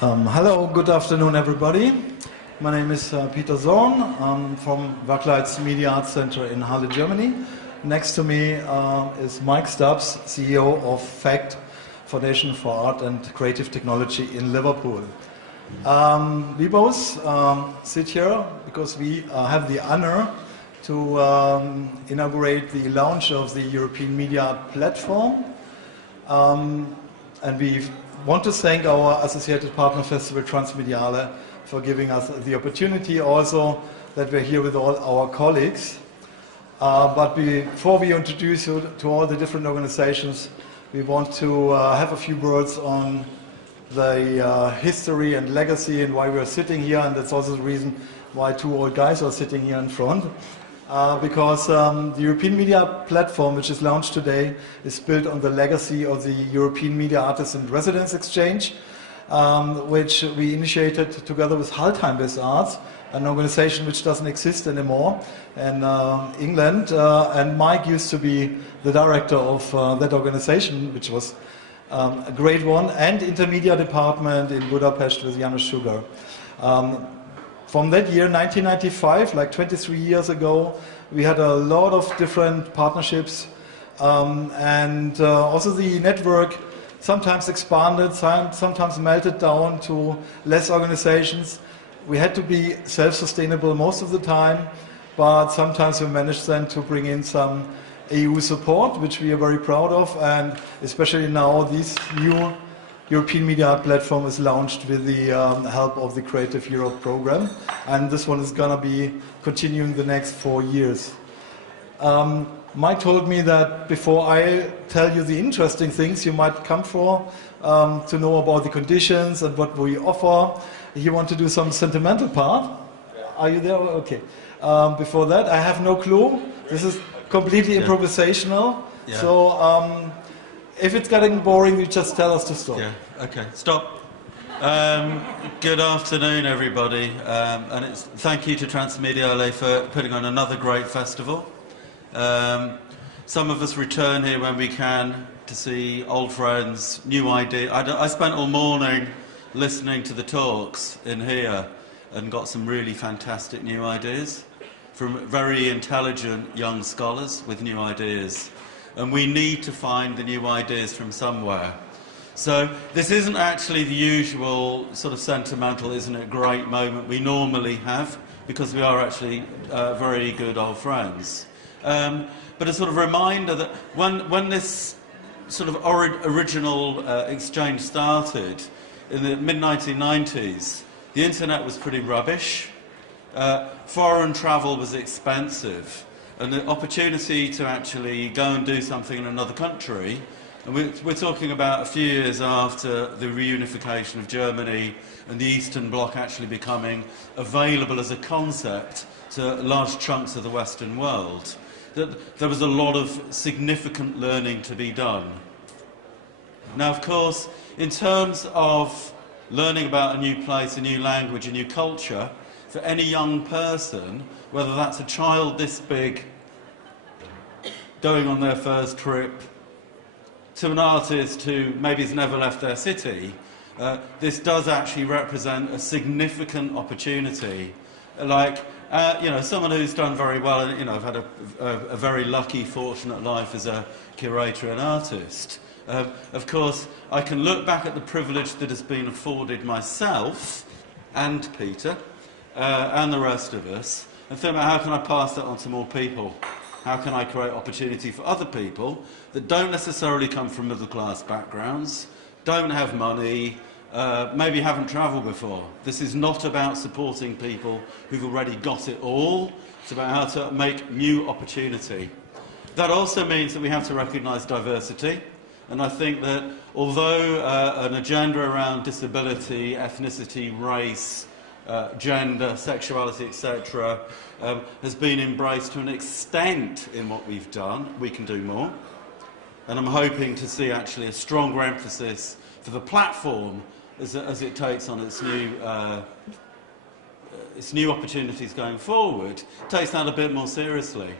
Hello, good afternoon everybody. My name is Peter Zorn. I'm from Werkleitz Media Arts Center in Halle, Germany. Next to me is Mike Stubbs, CEO of FACT, Foundation for Art and Creative Technology in Liverpool. We both sit here because we have the honor to inaugurate the launch of the European Media Art Platform. And we want to thank our associated partner festival Transmediale for giving us the opportunity also that we're here with all our colleagues. But before we introduce you to all the different organizations, we want to have a few words on the history and legacy and why we're sitting here, and that's also the reason why two old guys are sitting here in front. Because the European Media Platform, which is launched today, is built on the legacy of the European Media Artists and Residents Exchange, which we initiated together with Haltheim Arts, an organization which doesn't exist anymore in England. And Mike used to be the director of that organization, which was a great one, and Intermedia Department in Budapest with Janusz Sugar. From that year, 1995, like 23 years ago, we had a lot of different partnerships, and also the network sometimes expanded, sometimes melted down to less organizations. We had to be self-sustainable most of the time, but sometimes we managed then to bring in some EU support, which we are very proud of, and especially now this new European Media Art Platform is launched with the help of the Creative Europe program, and this one is going to be continuing the next 4 years. Mike told me that before I tell you the interesting things you might come for, to know about the conditions and what we offer, you want to do some sentimental part. Are you there? Okay. Before that, I have no clue. This is completely improvisational. Yeah. So, if it's getting boring, you just tell us to stop. Yeah, okay, stop. Good afternoon, everybody, and thank you to Transmediale for putting on another great festival. Some of us return here when we can to see old friends, new ideas. I spent all morning listening to the talks in here and got some really fantastic new ideas from very intelligent young scholars with new ideas. And we need to find the new ideas from somewhere. So this isn't actually the usual sort of sentimental, isn't it, great moment we normally have, because we are actually very good old friends. But a sort of reminder that when this sort of original exchange started in the mid-1990s, the internet was pretty rubbish. Foreign travel was expensive. And the opportunity to actually go and do something in another country, and we're talking about a few years after the reunification of Germany and the Eastern Bloc actually becoming available as a concept to large chunks of the Western world, that there was a lot of significant learning to be done. Now, of course, in terms of learning about a new place, a new language, a new culture, for any young person, whether that's a child this big going on their first trip, to an artist who maybe has never left their city, this does actually represent a significant opportunity. Like, someone who's done very well, and I've had a very lucky, fortunate life as a curator and artist. Of course, I can look back at the privilege that has been afforded myself and Peter, and the rest of us, and think about how can I pass that on to more people? How can I create opportunity for other people that don't necessarily come from middle-class backgrounds, don't have money, maybe haven't travelled before? This is not about supporting people who've already got it all. It's about how to make new opportunity. That also means that we have to recognise diversity, and I think that although an agenda around disability, ethnicity, race, gender, sexuality, etc., has been embraced to an extent in what we've done, we can do more. And I'm hoping to see actually a stronger emphasis for the platform as it takes on its new opportunities going forward, takes that a bit more seriously.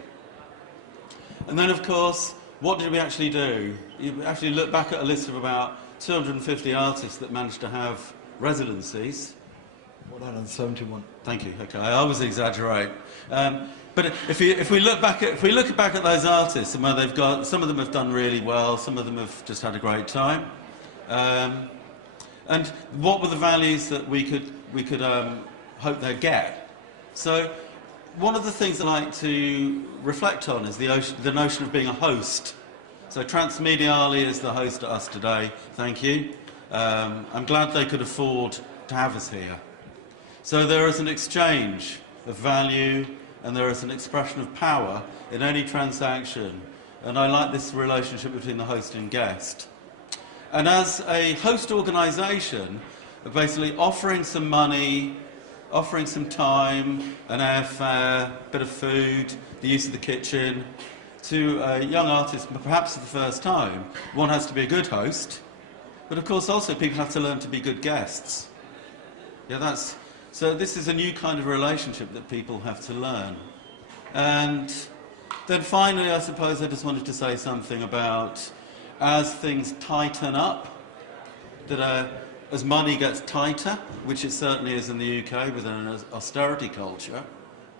And then, of course, what did we actually do? You actually look back at a list of about 250 artists that managed to have residencies. 171. Thank you. Okay, I always exaggerate. But if we look back at those artists and where they've got, some of them have done really well, some of them have just had a great time. And what were the values that we could hope they'd get? So one of the things I like to reflect on is the notion of being a host. So transmediale is the host to us today. Thank you. I'm glad they could afford to have us here. So there is an exchange of value and there is an expression of power in any transaction. And I like this relationship between the host and guest. And as a host organisation, basically offering some money, offering some time, an airfare, a bit of food, the use of the kitchen, to a young artist, perhaps for the first time, one has to be a good host, but of course also people have to learn to be good guests. Yeah, so this is a new kind of relationship that people have to learn. And then finally, I suppose I just wanted to say something about as things tighten up, that as money gets tighter, which it certainly is in the UK with an austerity culture,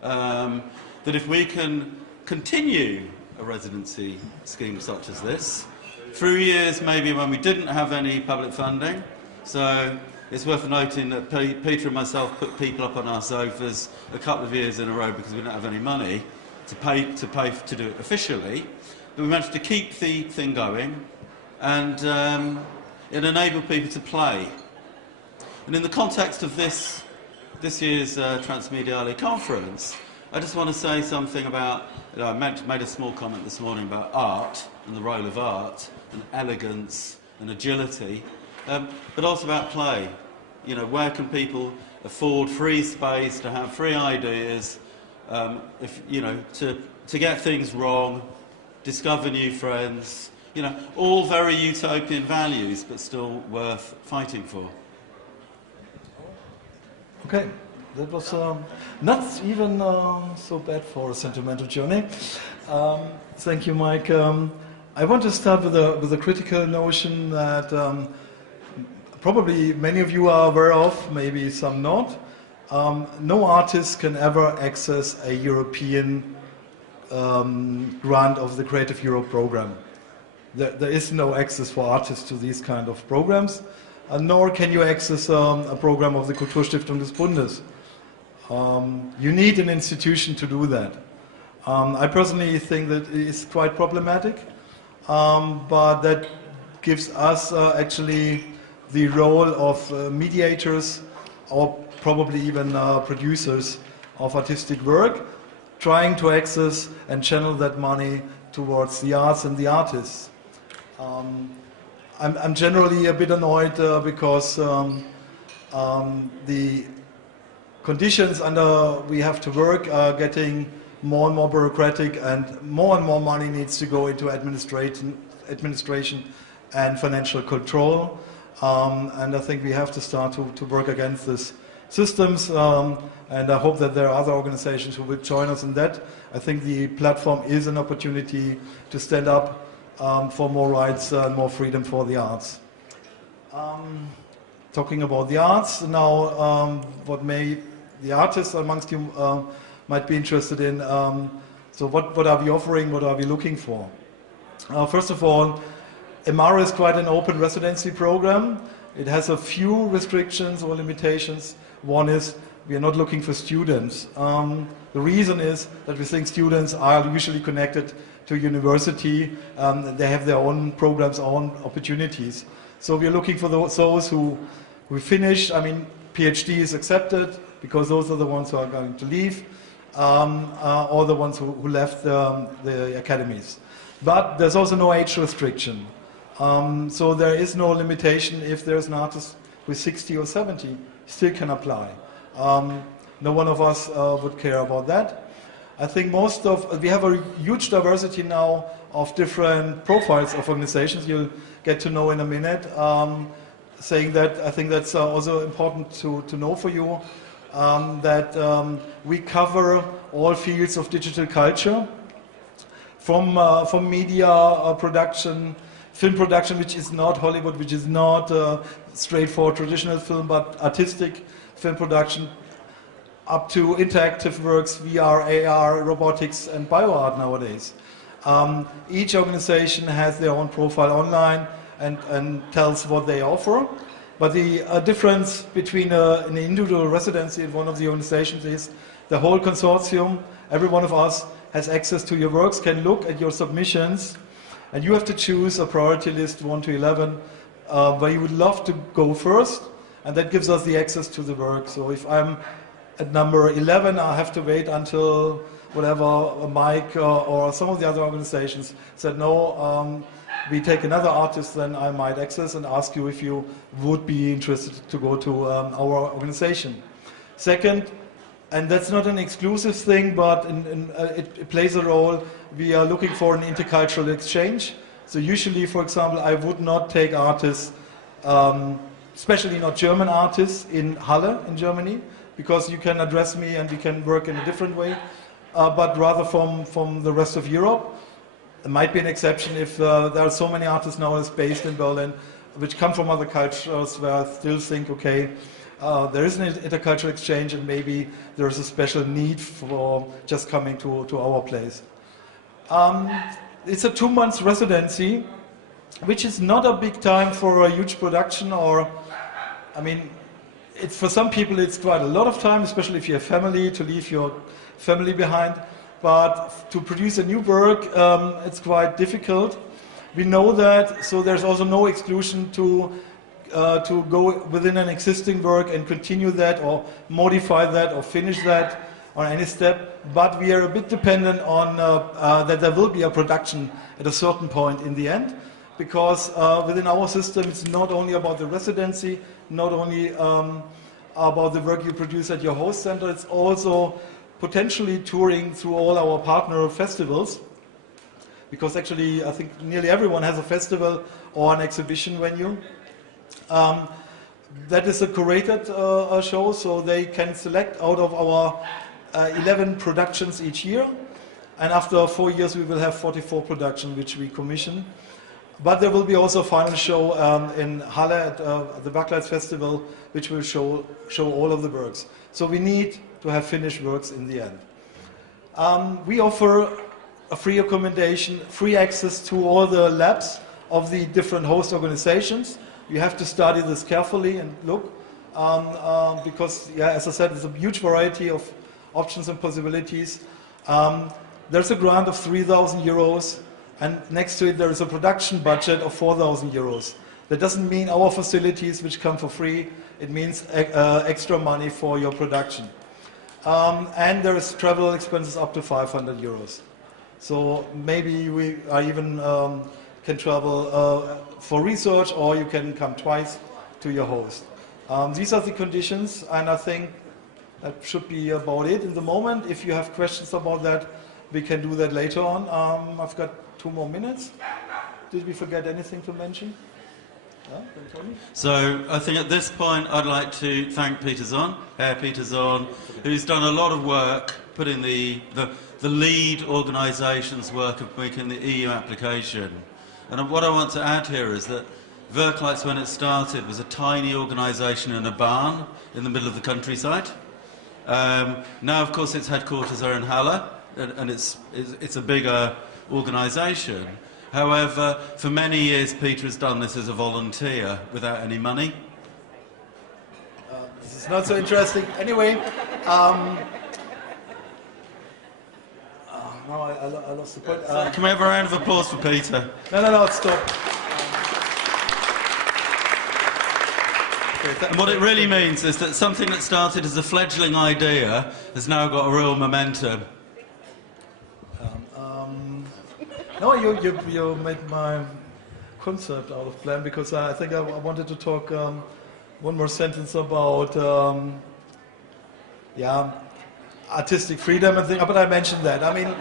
that if we can continue a residency scheme such as this, through years maybe when we didn't have any public funding, so it's worth noting that Peter and myself put people up on our sofas a couple of years in a row because we didn't have any money to pay to do it officially, but we managed to keep the thing going, and it enabled people to play. And in the context of this year's Transmediale conference, I just want to say something about, I made a small comment this morning about art and the role of art and elegance and agility, but also about play. You know, where can people afford free space to have free ideas, if you know, to get things wrong, discover new friends, you know, all very utopian values, but still worth fighting for. Okay, that was not even so bad for a sentimental journey. Thank you, Mike. I want to start with a critical notion that probably many of you are aware of, maybe some not. No artist can ever access a European grant of the Creative Europe program. There is no access for artists to these kind of programs, nor can you access a program of the Kulturstiftung des Bundes. You need an institution to do that. I personally think that it is quite problematic, but that gives us actually the role of mediators or probably even producers of artistic work, trying to access and channel that money towards the arts and the artists. I'm generally a bit annoyed because the conditions under we have to work are getting more and more bureaucratic, and more money needs to go into administration and financial control. And I think we have to start to work against these systems, and I hope that there are other organizations who will join us in that. I think the platform is an opportunity to stand up for more rights and more freedom for the arts. Talking about the arts, now what may the artists amongst you might be interested in. So what are we offering, what are we looking for? First of all, EMARE is quite an open residency program. It has a few restrictions or limitations. One is we are not looking for students. The reason is that we think students are usually connected to university. They have their own programs, own opportunities. So we are looking for those who finished. I mean, PhD is accepted because those are the ones who are going to leave, or the ones who left the academies. But there's also no age restriction. So there is no limitation if there's an artist who is 60 or 70, still can apply. No one of us would care about that. I think we have a huge diversity now of different profiles of organizations. You'll get to know in a minute. Saying that, I think that's also important to know for you, that we cover all fields of digital culture, from media production, film production which is not Hollywood, which is not straightforward traditional film, but artistic film production, up to interactive works, VR, AR, robotics, and bioart nowadays. Each organization has their own profile online and tells what they offer. But the difference between an individual residency and one of the organizations is the whole consortium, every one of us has access to your works, can look at your submissions, and you have to choose a priority list 1 to 11 where you would love to go first, and that gives us the access to the work. So if I'm at number 11, I have to wait until whatever Mike or some of the other organizations said, no, we take another artist, then I might access and ask you if you would be interested to go to our organization. Second, and that's not an exclusive thing, but it plays a role, we are looking for an intercultural exchange. So usually, for example, I would not take artists, especially not German artists, in Halle in Germany, because you can address me and we can work in a different way, but rather from the rest of Europe. There might be an exception if there are so many artists nowadays based in Berlin, which come from other cultures where I still think, okay, there is an intercultural exchange and maybe there is a special need for just coming to our place. It's a 2-month residency, which is not a big time for a huge production, or, I mean, for some people it's quite a lot of time, especially if you have family, to leave your family behind. But to produce a new work, it's quite difficult. We know that, so there's also no exclusion to go within an existing work and continue that or modify that or finish that on any step. But we are a bit dependent on that there will be a production at a certain point in the end, because within our system it's not only about the residency, not only about the work you produce at your host center, it's also potentially touring through all our partner festivals, because actually I think nearly everyone has a festival or an exhibition venue. That is a curated show, so they can select out of our 11 productions each year, and after 4 years we will have 44 productions which we commission. But there will be also a final show in Halle at the Werkleitz festival, which will show all of the works. So we need to have finished works in the end. We offer a free accommodation, free access to all the labs of the different host organizations. You have to study this carefully and look, because, yeah, as I said, there's a huge variety of options and possibilities. There's a grant of 3,000 euros, and next to it there is a production budget of 4,000 euros. That doesn't mean our facilities which come for free, it means extra money for your production. And there is travel expenses up to 500 euros. So maybe we are even can travel for research, or you can come twice to your host. These are the conditions, and I think that should be about it in the moment. If you have questions about that, we can do that later on. I've got 2 more minutes. Did we forget anything to mention? Yeah, so I think at this point I'd like to thank Peter Zorn, Peter Zorn, who's done a lot of work putting the lead organisation's work of making the EU application. And what I want to add here is that Werkleitz, when it started, was a tiny organisation in a barn in the middle of the countryside. Now, of course, its headquarters are in Halle, and it's a bigger organisation. However, for many years, Peter has done this as a volunteer without any money. This is not so interesting. Anyway, no, I lost the point. Can we have a round of applause for Peter? No, stop. And what it really means is that something that started as a fledgling idea has now got a real momentum. No, you made my concept out of plan, because I think I wanted to talk one more sentence about artistic freedom and things, but I mentioned that. I mean,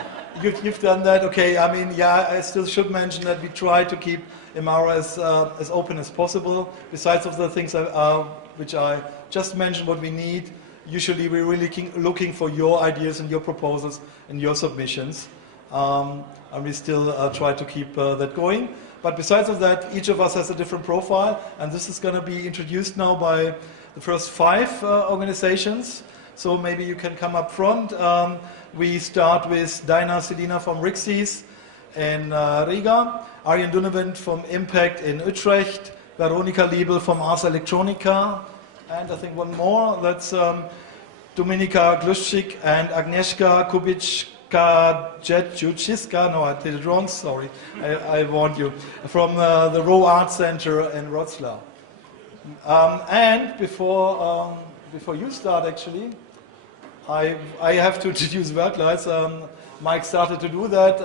you've done that, okay. I mean, yeah, I still should mention that we try to keep EMARE as open as possible. Besides of the things which I just mentioned, what we need, usually we're really looking for your ideas and your proposals and your submissions. And we still try to keep that going. But besides of that, each of us has a different profile, and this is going to be introduced now by the first 5 organizations. So maybe you can come up front. We start with Daina, Silina from Residencies in Riga, Arjon Dunnewind from Impact in Utrecht, Veronika Liebl from Ars Electronica, and I think one more, that's Dominika, Kluszczyk, and Agnieszka, Kubicka-Dzieduszycka, no, I did it wrong, sorry, I warned you, from the Row Art Center in Wrocław. And before you start, actually, I have to introduce Werkleitz. Mike started to do that,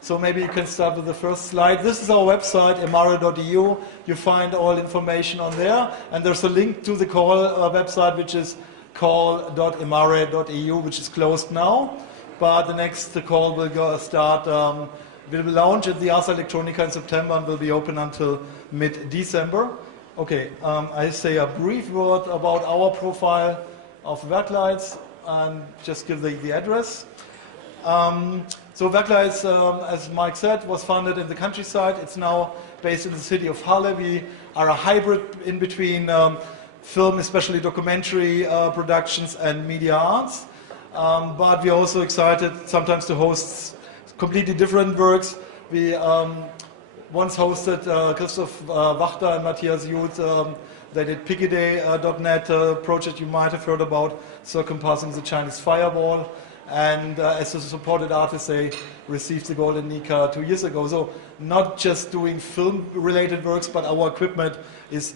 so maybe you can start with the first slide. This is our website, emare.eu. You find all information on there, and there's a link to the call website, which is call.emare.eu, which is closed now, but the next call will start, will launch at the Ars Electronica in September and will be open until mid-December. Okay, I say a brief word about our profile of Werkleitz and just give the address. So Werkleitz, as Mike said, was founded in the countryside. It's now based in the city of Halle. We are a hybrid in between film, especially documentary productions, and media arts. But we're also excited sometimes to host completely different works. We once hosted Christoph Wachter and Matthias Juth. They did Pickaday.net project you might have heard about, circumpassing the Chinese firewall. And as a supported artist, they received the Golden Nika 2 years ago. So not just doing film-related works, but our equipment is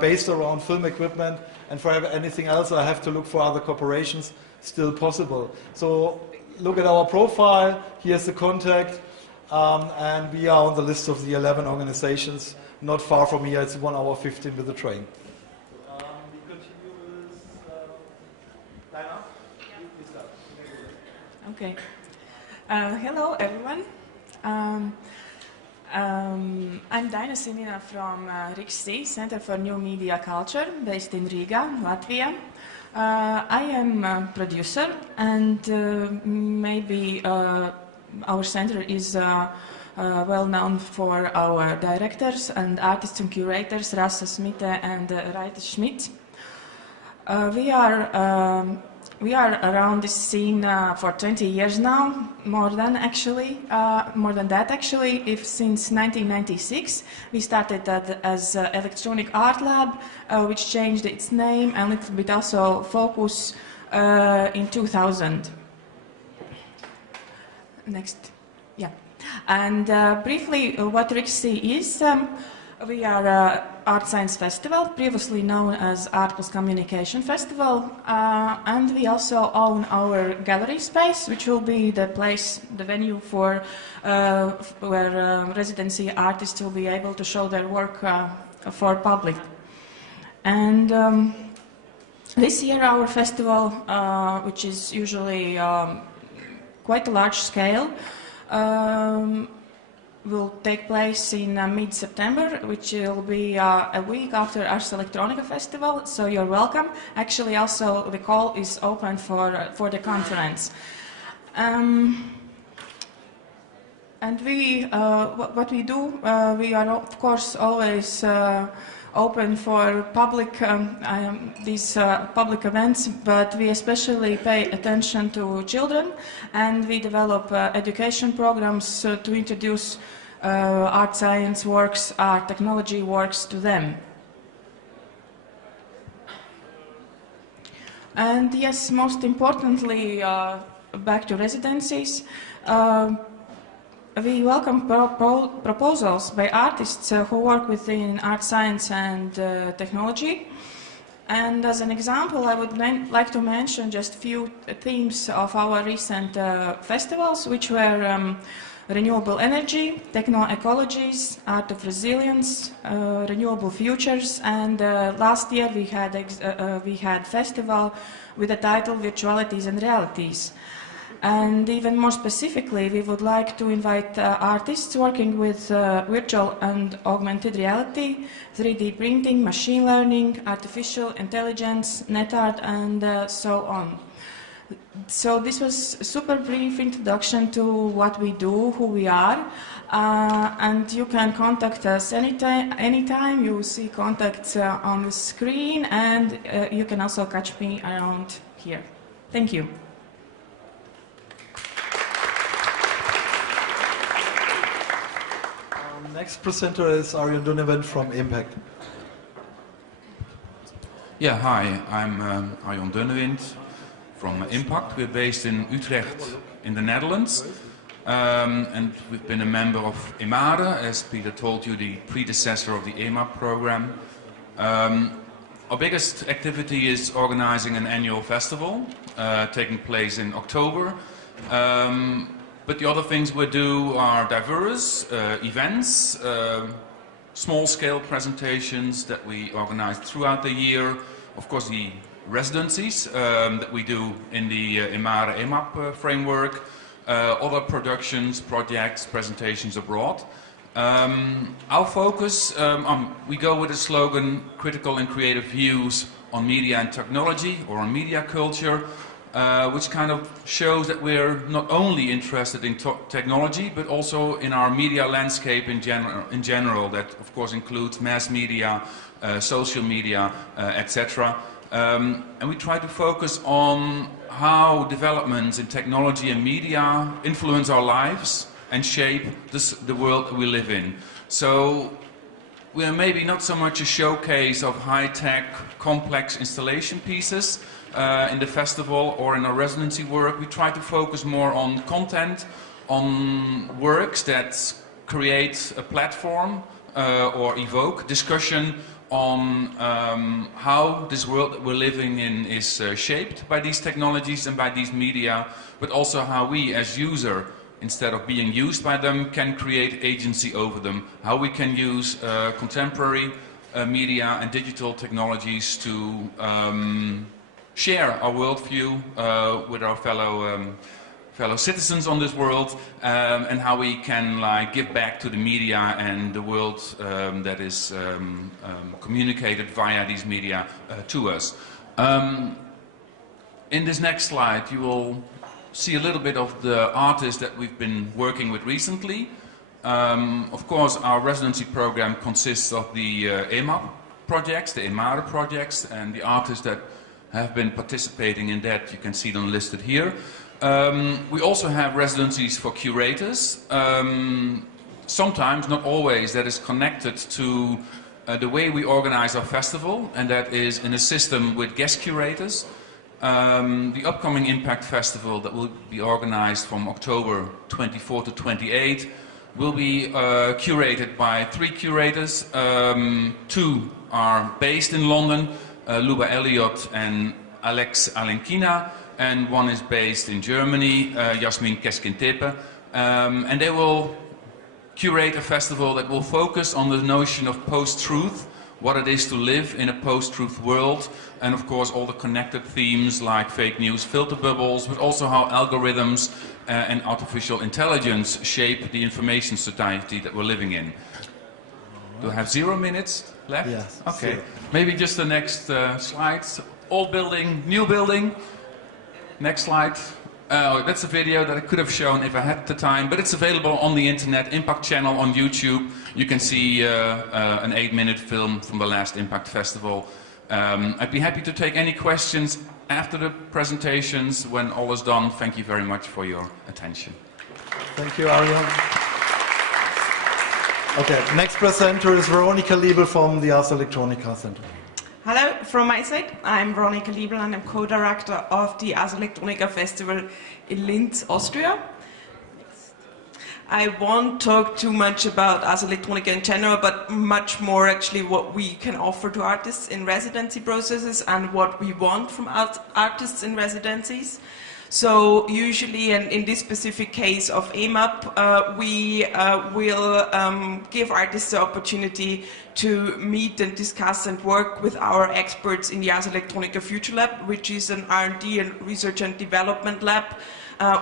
based around film equipment, and for anything else I have to look for other corporations, still possible. So look at our profile, here's the contact, and we are on the list of the 11 organizations, not far from here. It's 1 hour 15 with the train. We continue with Daina. Please start. Okay. Hello everyone. I'm Daina Silina from RIXC, Center for New Media Culture, based in Riga, Latvia. I am a producer, and maybe our center is well known for our directors and artists and curators, Rasse Smitte and Reite Schmidt. We are around this scene for 20 years now, more than that actually. Since 1996, we started that as Electronic Art Lab, which changed its name and a little bit also focus in 2000. Next, yeah. And briefly, what RIXC is. We are an Art Science Festival, previously known as Art Plus Communication Festival, and we also own our gallery space, which will be the place, the venue for where residency artists will be able to show their work for public. And this year our festival, which is usually quite a large scale, will take place in mid-September, which will be a week after Ars Electronica Festival, so you're welcome. Actually, also the call is open for the conference. And what we do, we are of course always open for public these public events, but we especially pay attention to children, and we develop education programs to introduce art science works, art technology works to them. And yes, most importantly, back to residencies. We welcome proposals by artists who work within art science and technology. And as an example, I would like to mention just a few themes of our recent festivals, which were renewable energy, techno-ecologies, art of resilience, renewable futures, and last year we had festival with the title Virtualities and Realities. And even more specifically, we would like to invite artists working with virtual and augmented reality, 3D printing, machine learning, artificial intelligence, net art, and so on. So this was a super brief introduction to what we do, who we are, And you can contact us anytime. You see contacts on the screen, and you can also catch me around here. Thank you. Next presenter is Arjon Dunnewind from Impact. Yeah, hi, I'm Arjon Dunnewind from Impact. We're based in Utrecht in the Netherlands. And we've been a member of EMARE, as Peter told you, the predecessor of the EMAP program. Our biggest activity is organizing an annual festival taking place in October. But the other things we do are diverse events, small-scale presentations that we organize throughout the year. Of course, the residencies that we do in the EMARE EMAP framework. Other productions, projects, presentations abroad. Our focus, we go with the slogan, critical and creative views on media and technology, or on media culture, which kind of shows that we're not only interested in technology, but also in our media landscape in general, that of course includes mass media, social media, etc. And we try to focus on how developments in technology and media influence our lives and shape the world that we live in. So we are maybe not so much a showcase of high-tech, complex installation pieces in the festival or in our residency work. We try to focus more on content, on works that create a platform or evoke discussion on how this world that we're living in is shaped by these technologies and by these media, but also how we as user, instead of being used by them, can create agency over them, how we can use contemporary media and digital technologies to share our worldview with our fellow citizens on this world, and how we can give back to the media and the world that is communicated via these media to us. In this next slide you will see a little bit of the artists that we've been working with recently. Of course, our residency program consists of the EMAP projects, the EMARE projects, and the artists that have been participating in that, you can see them listed here. We also have residencies for curators. Sometimes, not always, that is connected to the way we organize our festival, and that is in a system with guest curators. The upcoming Impact Festival that will be organized from October 24 to 28 will be curated by 3 curators. 2 are based in London, Luba Elliott and Alex Alenkina, and 1 is based in Germany, Jasmin Keskintepe, and they will curate a festival that will focus on the notion of post-truth, what it is to live in a post-truth world, and of course all the connected themes like fake news, filter bubbles, but also how algorithms and artificial intelligence shape the information society that we're living in. Do I have 0 minutes left? Yes. Okay. 0. Maybe just the next slides. Old building, new building. Next slide. That's a video that I could have shown if I had the time, but it's available on the internet, Impact channel on YouTube. You can see an 8-minute film from the last Impact Festival. I'd be happy to take any questions after the presentations when all is done. Thank you very much for your attention. Thank you, Arjon. Okay, next presenter is Veronika Liebl from the Ars Electronica Center. Hello, from my side, I'm Veronika Liebl and I'm co-director of the Ars Electronica Festival in Linz, Austria. I won't talk too much about Ars Electronica in general, but much more actually what we can offer to artists in residency processes and what we want from artists in residencies. So usually, and in this specific case of EMAP, we will give artists the opportunity to meet and discuss and work with our experts in the Ars Electronica Future Lab, which is an R&D and research and development lab,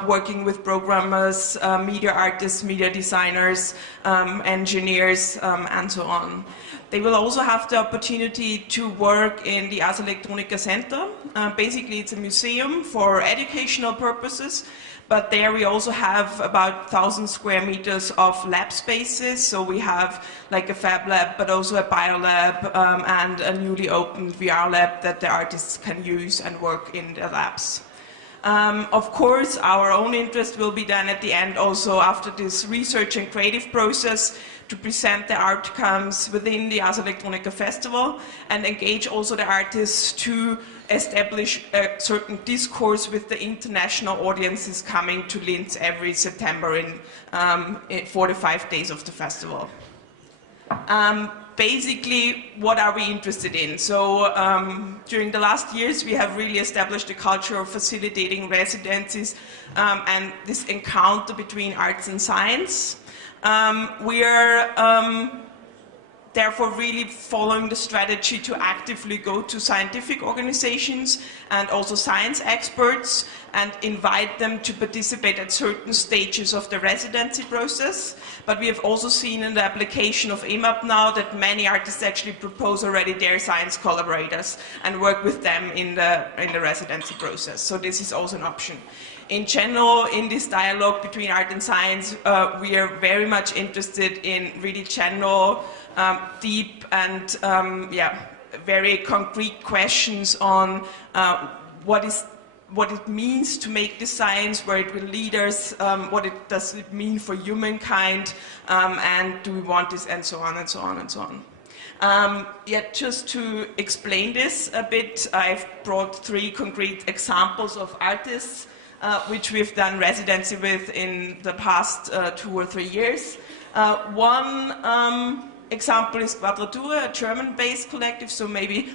working with programmers, media artists, media designers, engineers, and so on. They will also have the opportunity to work in the Ars Electronica Center. Basically, it's a museum for educational purposes, But there we also have about 1,000 square meters of lab spaces. So we have like a fab lab, but also a biolab and a newly opened VR lab that the artists can use and work in their labs. Of course, our own interest will be then at the end also after this research and creative process to present the outcomes within the Ars Electronica Festival and engage also the artists to establish a certain discourse with the international audiences coming to Linz every September for the 5 days of the festival. Basically, what are we interested in? So during the last years, we have really established a culture of facilitating residencies and this encounter between arts and science. We are therefore really following the strategy to actively go to scientific organizations and also science experts and invite them to participate at certain stages of the residency process. But we have also seen in the application of EMAP now that many artists actually propose already their science collaborators and work with them in the residency process. So this is also an option. In general, in this dialogue between art and science, we are very much interested in really general, deep and very concrete questions on what it means to make the science, where it will lead us, does it mean for humankind, and do we want this, and so on and so on and so on. Just to explain this a bit, I've brought 3 concrete examples of artists which we've done residency with in the past 2 or 3 years. One example is Quadratur, a German-based collective, so maybe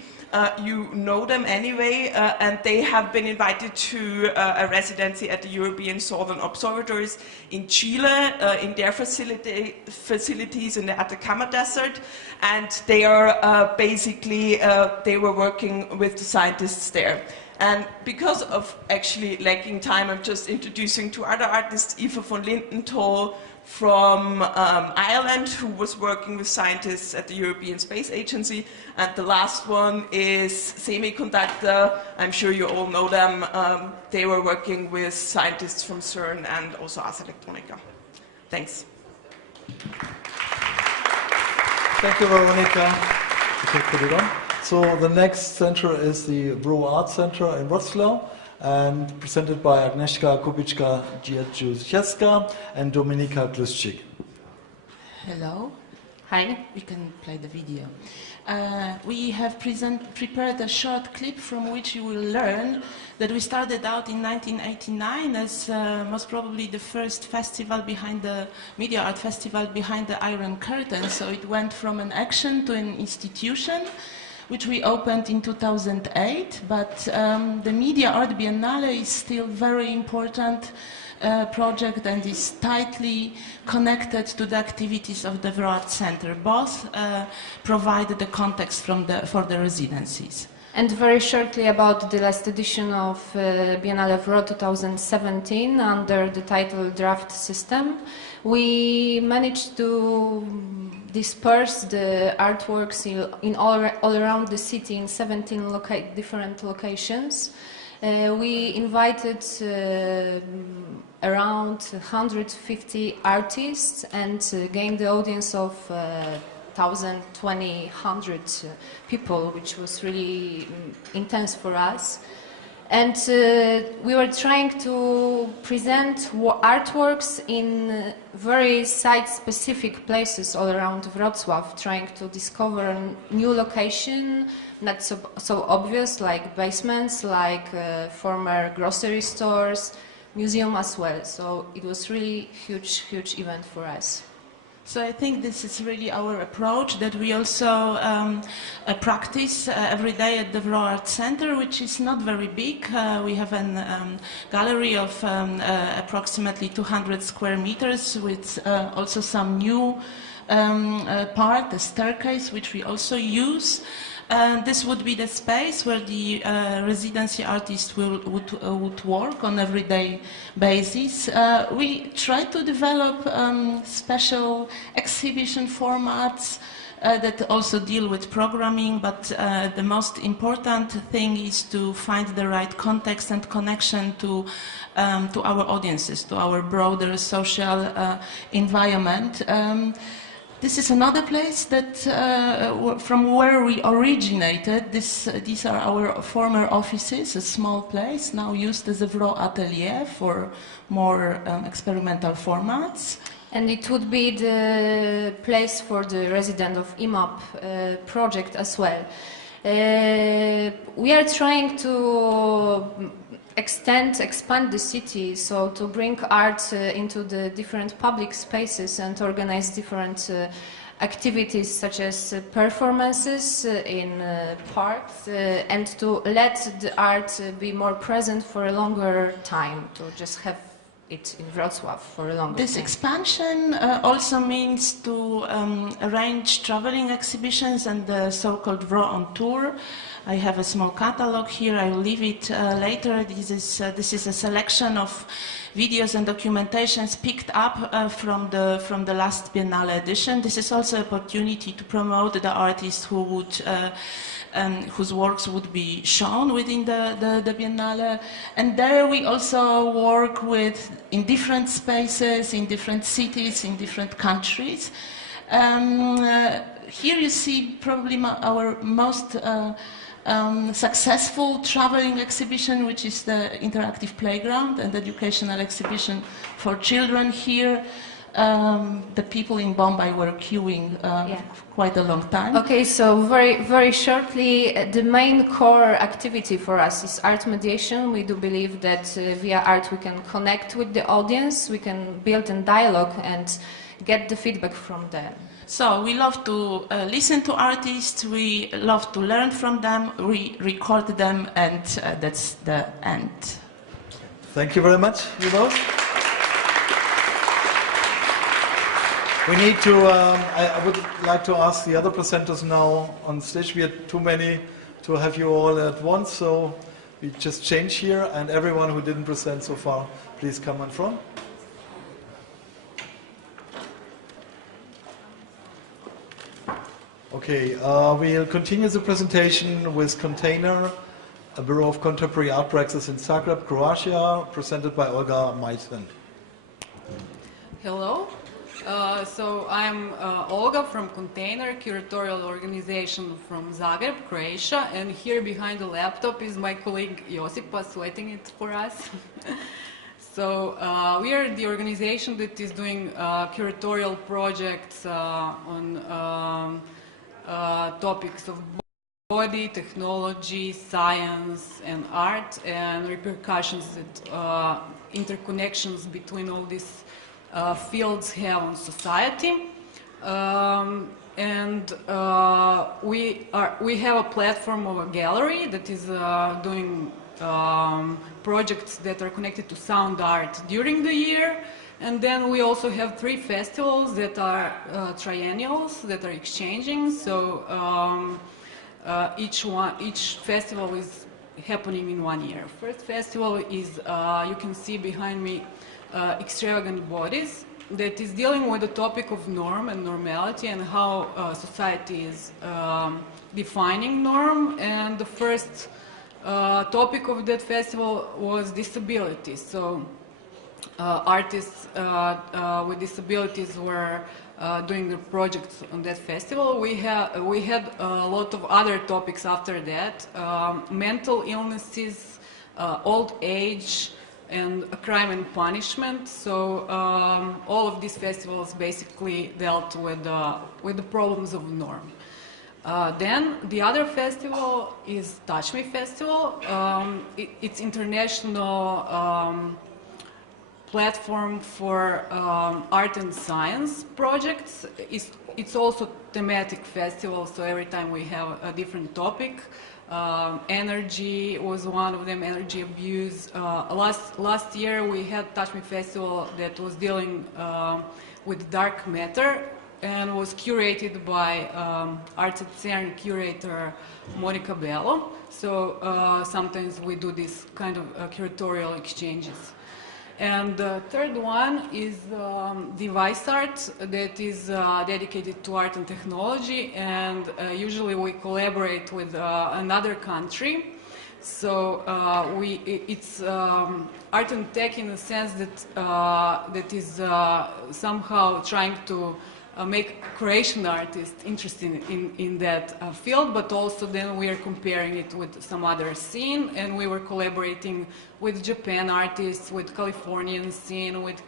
you know them anyway, and they have been invited to a residency at the European Southern Observatories in Chile, in their facilities in the Atacama Desert, and they are basically, they were working with the scientists there. And because of actually lacking time, I'm just introducing 2 other artists, Eva von Lindenthal from Ireland, who was working with scientists at the European Space Agency, and the last one is Semiconductor. I'm sure you all know them. They were working with scientists from Zorn and also Ars Electronica. Thanks. Thank you, Veronika. You can put it on. So the next center is the Bro Art Center in Wrocław, and presented by Agnieszka Kubicka-Dzieduszycka and Dominika Kluszczyk. Hello. Hi, we can play the video. We have prepared a short clip from which you will learn that we started out in 1989 as most probably the first festival behind the media art festival behind the Iron Curtain. So it went from an action to an institution, which we opened in 2008, but the Media Art Biennale is still very important project and is tightly connected to the activities of the Art Center. Both provide the context for the residencies. And very shortly about the last edition of Biennale Wro 2017 under the title Draft System. We managed to disperse the artworks in all around the city in 17 different locations. We invited around 150 artists and gained the audience of 1,200 people, which was really intense for us. And we were trying to present artworks in very site-specific places all around Wrocław, trying to discover a new location, not so obvious, like basements, like former grocery stores, museum as well. So it was really huge event for us. So I think this is really our approach that we also practice every day at the Wro Art Center, which is not very big. We have a gallery of approximately 200 square meters with also some new part, the staircase, which we also use. This would be the space where the residency artists would work on everyday basis. We try to develop special exhibition formats that also deal with programming, but the most important thing is to find the right context and connection to our audiences, to our broader social environment. This is another place that, from where we originated. These are our former offices, a small place now used as a raw atelier for more experimental formats. And it would be the place for the resident of EMAP project as well. We are trying to expand the city, so to bring art into the different public spaces and organize different activities such as performances in parks and to let the art be more present for a longer time, to just have it in Wrocław for a longer This time. expansion also means to arrange traveling exhibitions and the so-called Raw on Tour. I have a small catalog here. I will leave it later. This is a selection of videos and documentations picked up from the last Biennale edition. This is also an opportunity to promote the artists who would whose works would be shown within the Biennale. And there we also work with, in different spaces, in different cities, in different countries. Here you see probably our most successful traveling exhibition, which is the Interactive Playground and educational exhibition for children here. The people in Bombay were queuing quite a long time. Okay, so very shortly, the main core activity for us is art mediation. We do believe that via art we can connect with the audience, we can build a dialogue and get the feedback from them. So we love to listen to artists, we love to learn from them, we record them, and that's the end. Thank you very much, you both. We need to, I would like to ask the other presenters now on stage. We had too many to have you all at once, so we just change here, and everyone who didn't present so far, please come on front. Okay, we'll continue the presentation with Container, a Bureau of Contemporary Art Praxis in Zagreb, Croatia, presented by Olga Majcen. Hello. So I'm Olga from Container, curatorial organization from Zagreb, Croatia, and here behind the laptop is my colleague Josipa sweating it for us. So we are the organization that is doing curatorial projects on topics of body, technology, science, and art, and repercussions that interconnections between all these fields have on society. We have a platform of a gallery that is doing projects that are connected to sound art during the year. And then we also have 3 festivals that are triennials, that are exchanging. So each festival is happening in 1 year. First festival is, you can see behind me, Extravagant Bodies, that is dealing with the topic of norm and normality and how society is defining norm. And the first topic of that festival was disability. So artists with disabilities were doing the projects on that festival. We had a lot of other topics after that, mental illnesses, old age, and crime and punishment. So all of these festivals basically dealt with the problems of norm. Then the other festival is Touch Me Festival. It's international platform for art and science projects. It's also thematic festival, so every time we have a different topic. Energy was one of them, energy abuse. Last year we had Touch Me Festival that was dealing with dark matter and was curated by Arts at CERN curator Monica Bello. So sometimes we do this kind of curatorial exchanges. And the third one is device art that is dedicated to art and technology, and usually we collaborate with another country. So it's art and tech in the sense that that is somehow trying to make Croatian artists interested in that field, but also then we are comparing it with some other scene, and we were collaborating with Japan artists, with Californian scene, with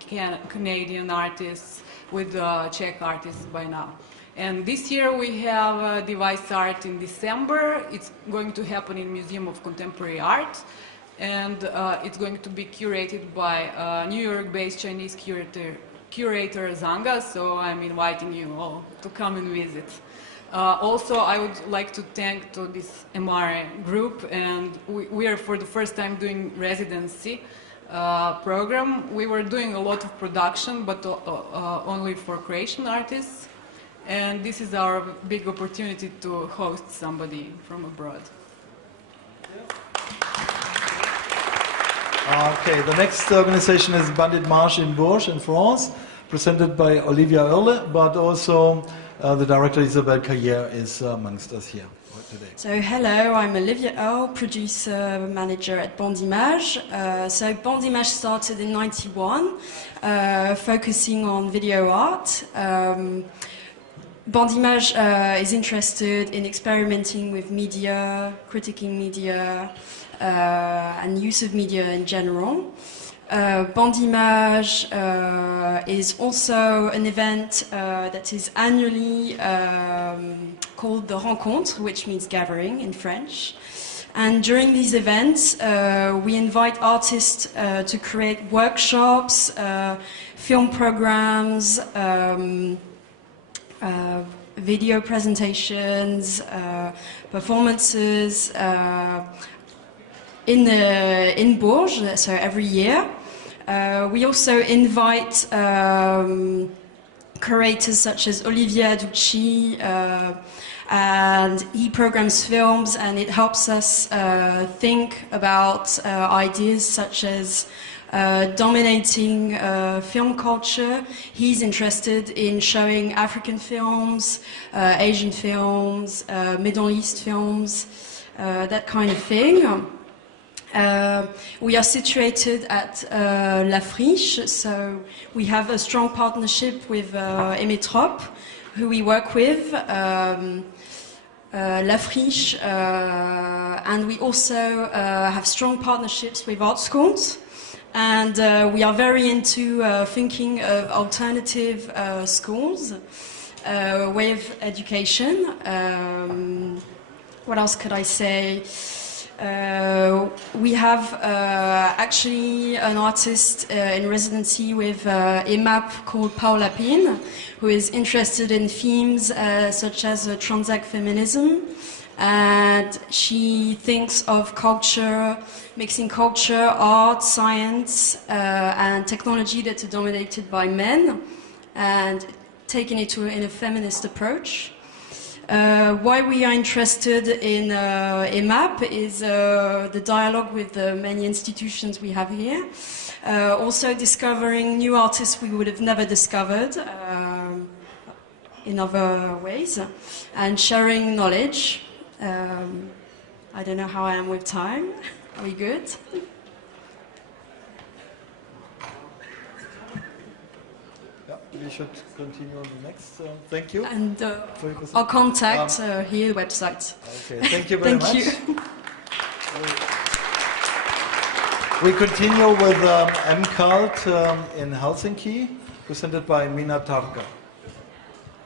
Canadian artists, with Czech artists by now. And this year we have device art in December. It's going to happen in Museum of Contemporary Art, and it's going to be curated by New York-based Chinese curator Zhanga, so I'm inviting you all to come and visit. Also, I would like to thank to this EMARE group, and we are for the first time doing residency program. We were doing a lot of production, but only for Croatian artists. And this is our big opportunity to host somebody from abroad. Okay, the next organization is Bandits-Mages in Bourges in France, presented by Olivia Earle, but also the director Isabell is amongst us here today. So hello, I'm Olivia Earle, producer manager at Bandits-Mages. So Bandits-Mages started in '91, focusing on video art. Bandits-Mages is interested in experimenting with media, critiquing media, and use of media in general. Bandits-Mages is also an event that is annually called the Rencontre, which means gathering in French. And during these events, we invite artists to create workshops, film programs, video presentations, performances in Bourges, so every year. We also invite curators such as Olivia and he programs films, and it helps us think about ideas such as dominating film culture. He's interested in showing African films, Asian films, Middle East films, that kind of thing. We are situated at La Friche, so we have a strong partnership with EMARE, who we work with, La Friche, and we also have strong partnerships with art schools. And we are very into thinking of alternative schools, way of education. What else could I say? We have actually an artist in residency with EMAP called Paula Pin, who is interested in themes such as transact feminism. And she thinks of culture, mixing culture, art, science, and technology that are dominated by men, and taking it in a feminist approach. Why we are interested in EMAP is the dialogue with the many institutions we have here. Also discovering new artists we would have never discovered in other ways, and sharing knowledge. I don't know how I am with time. Are we good? Yeah, we should continue on the next. Thank you. And our contact here, website. Okay, thank you very much. Thank you. We continue with MCALT in Helsinki, presented by Minna Tarka.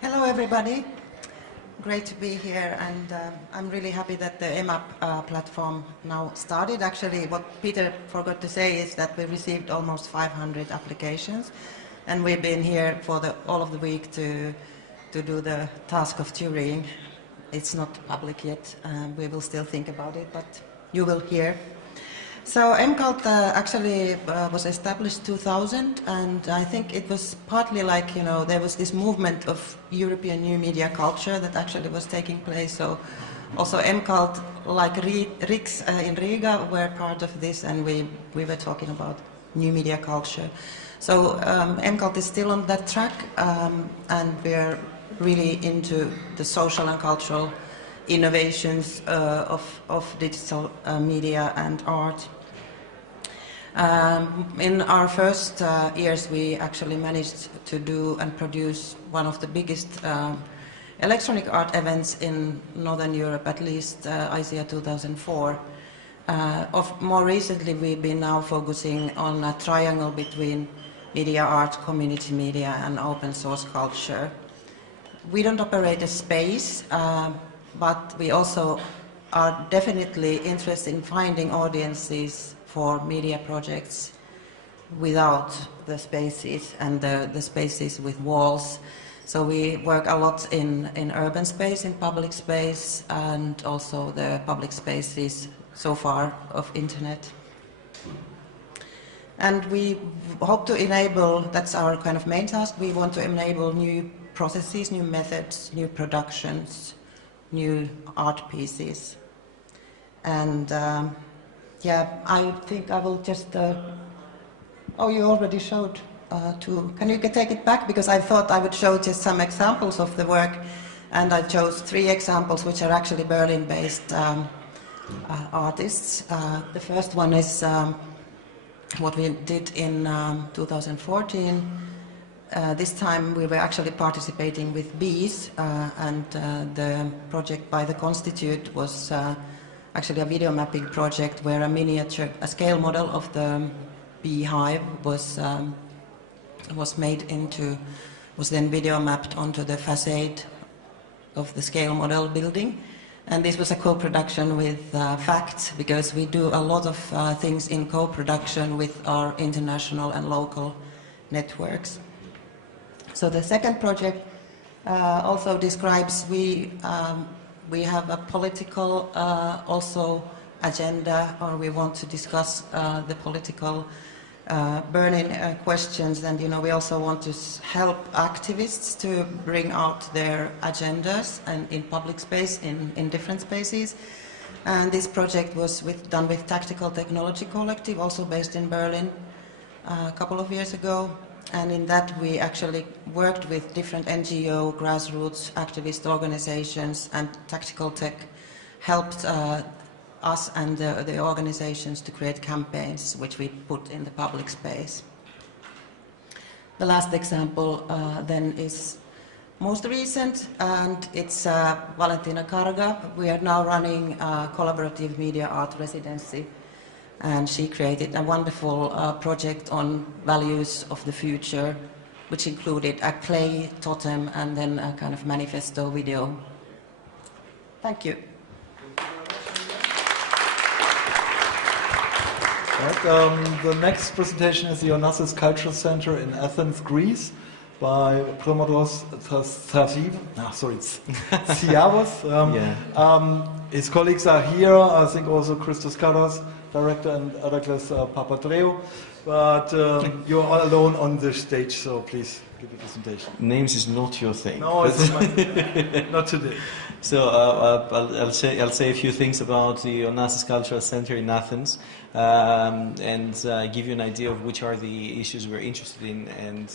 Hello everybody. Great to be here, and I'm really happy that the EMAP platform now started. Actually, what Peter forgot to say is that we received almost 500 applications, and we've been here for all of the week to do the task of jurying. It's not public yet. We will still think about it, but you will hear. So MCALT actually was established 2000, and I think it was partly like, you know, there was this movement of European new media culture that actually was taking place. So also MCALT, like RIX in Riga, were part of this, and we were talking about new media culture. So MCult is still on that track, and we're really into the social and cultural innovations of digital media and art. In our first years, we actually managed to do and produce one of the biggest electronic art events in Northern Europe, at least ICEA 2004. More recently, we've been now focusing on a triangle between media art, community media, and open source culture. We don't operate a space, but we also are definitely interested in finding audiences for media projects without the spaces and the spaces with walls. So we work a lot in urban space, in public space, and also the public spaces so far of internet. And we hope to enable, that's our kind of main task, we want to enable new processes, new methods, new productions, new art pieces. And yeah, I think I will just, oh, you already showed can you take it back? Because I thought I would show just some examples of the work, and I chose 3 examples which are actually Berlin-based artists. The first one is what we did in 2014. This time we were actually participating with bees, and the project by the Constitute was actually a video mapping project where a miniature, a scale model of the beehive was then video mapped onto the facade of the scale model building. And this was a co-production with FACT, because we do a lot of things in co-production with our international and local networks. So the second project also describes, we have a political also agenda, or we want to discuss the political burning questions, and we also want to help activists to bring out their agendas and in public space, in different spaces. And this project was done with Tactical Technology Collective, also based in Berlin, a couple of years ago. And in that we actually worked with different NGO, grassroots, activist organizations, and Tactical Tech helped us and the organizations to create campaigns which we put in the public space. The last example then is most recent, and it's Valentina Karga. We are now running a collaborative media art residency, and she created a wonderful project on values of the future, which included a clay totem and then a kind of manifesto video. Thank you. Right, the next presentation is the Onassis Cultural Center in Athens, Greece, by Primodos Tsiavos. His colleagues are here, I think also Christoph Carras, director, and Adakles Papadreou. But you're all alone on the stage, so please give a presentation. Names is not your thing. No, it's not today. So I'll say a few things about the Onassis Cultural Center in Athens, and give you an idea of which are the issues we're interested in, and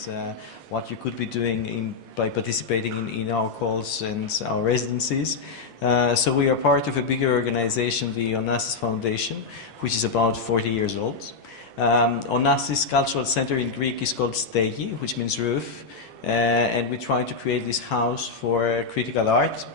what you could be doing by participating in our calls and our residencies. So we are part of a bigger organization, the Onassis Foundation, which is about 40 years old. Onassis Cultural Center in Greek is called Stegi, which means roof, and we try to create this house for critical art,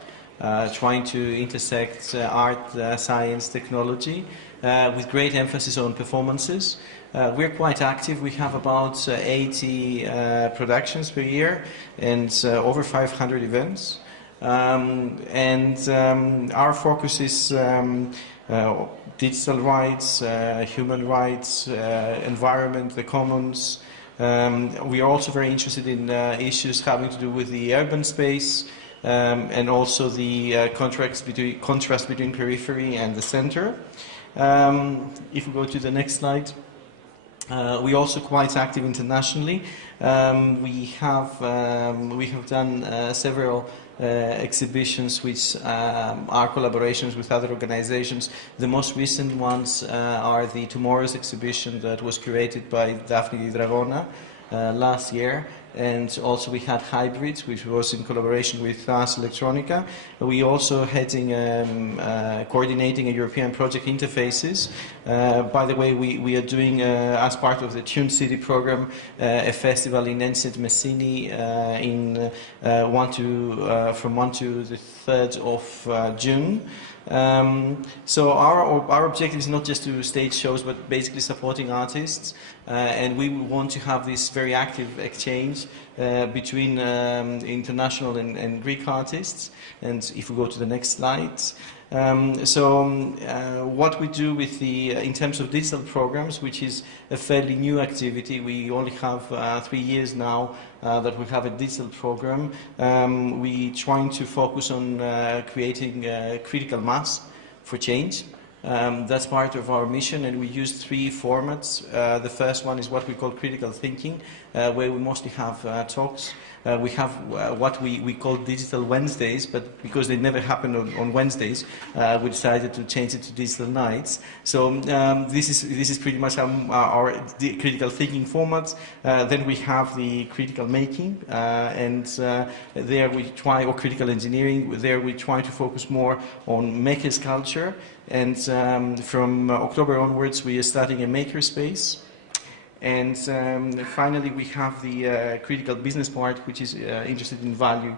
trying to intersect art, science, technology, with great emphasis on performances. We're quite active. We have about 80 productions per year and over 500 events. Our focus is digital rights, human rights, environment, the commons. We are also very interested in issues having to do with the urban space, and also the contrast between periphery and the center. If we go to the next slide. We're also quite active internationally. We have done several exhibitions which are collaborations with other organizations. The most recent ones are the Tomorrow's exhibition that was curated by Daphne Di Dragona last year, and also we had Hybrids, which was in collaboration with Ars Electronica. We also heading, coordinating a European project, Interfaces. By the way, we are doing, as part of the Tune City program, a festival in Enset Messini from 1 to the 3rd of June. So our objective is not just to stage shows, but basically supporting artists, and we want to have this very active exchange between international and Greek artists. And if we go to the next slide. What we do with in terms of digital programs, which is a fairly new activity, we only have 3 years now that we have a digital program. We trying to focus on creating critical mass for change. That's part of our mission, and we use 3 formats. The first one is what we call critical thinking, where we mostly have talks. We have what we call Digital Wednesdays, but because they never happen on Wednesdays, we decided to change it to Digital Nights. So this is pretty much our critical thinking formats. Then we have the critical making, and there we try, or critical engineering, there we try to focus more on makers culture. And from October onwards, we are starting a makerspace. And finally, we have the critical business part, which is interested in value.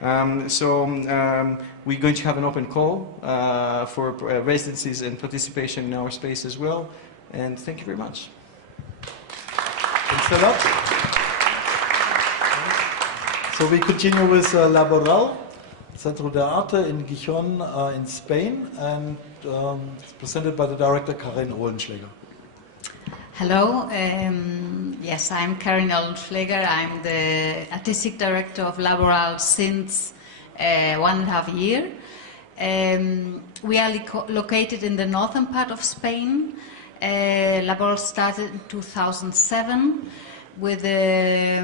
We're going to have an open call for residencies and participation in our space as well. And thank you very much. Thanks a lot. So we continue with Laboral, Centro de Arte in Gijón in Spain, and it's presented by the director Karin Ohlenschlaeger. Hello, yes, I'm Karin Ohlenschlaeger. I'm the artistic director of Laboral since 1.5 years. We are located in the northern part of Spain. Laboral started in 2007 with a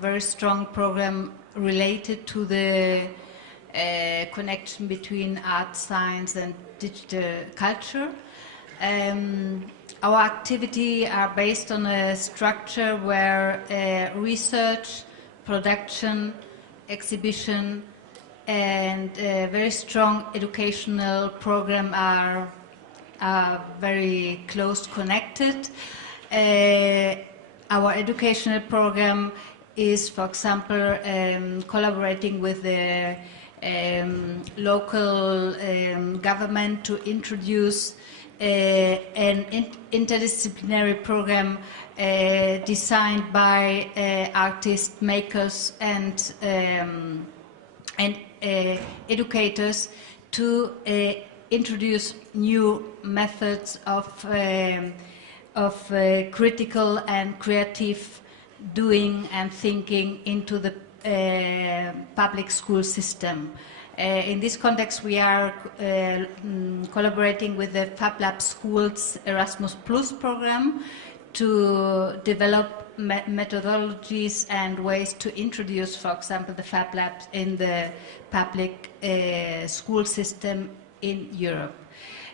very strong program related to the connection between art, science and digital culture. Our activity are based on a structure where research, production, exhibition and a very strong educational program are very close connected. Our educational program is, for example, collaborating with the local government to introduce an interdisciplinary program designed by artists, makers and educators to introduce new methods of critical and creative doing and thinking into the public school system. In this context, we are collaborating with the Fab Lab Schools Erasmus Plus program to develop methodologies and ways to introduce, for example, the Fab Labs in the public school system in Europe.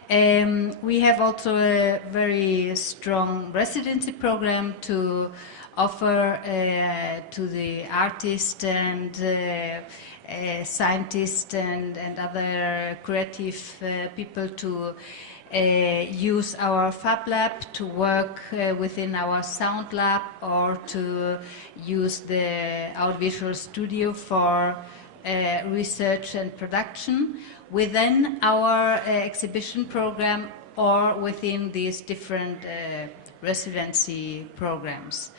We have also a very strong residency program to offer to the artists and scientists and other creative people to use our Fab Lab to work within our Sound Lab or to use the audiovisual studio for research and production within our exhibition program or within these different residency programs.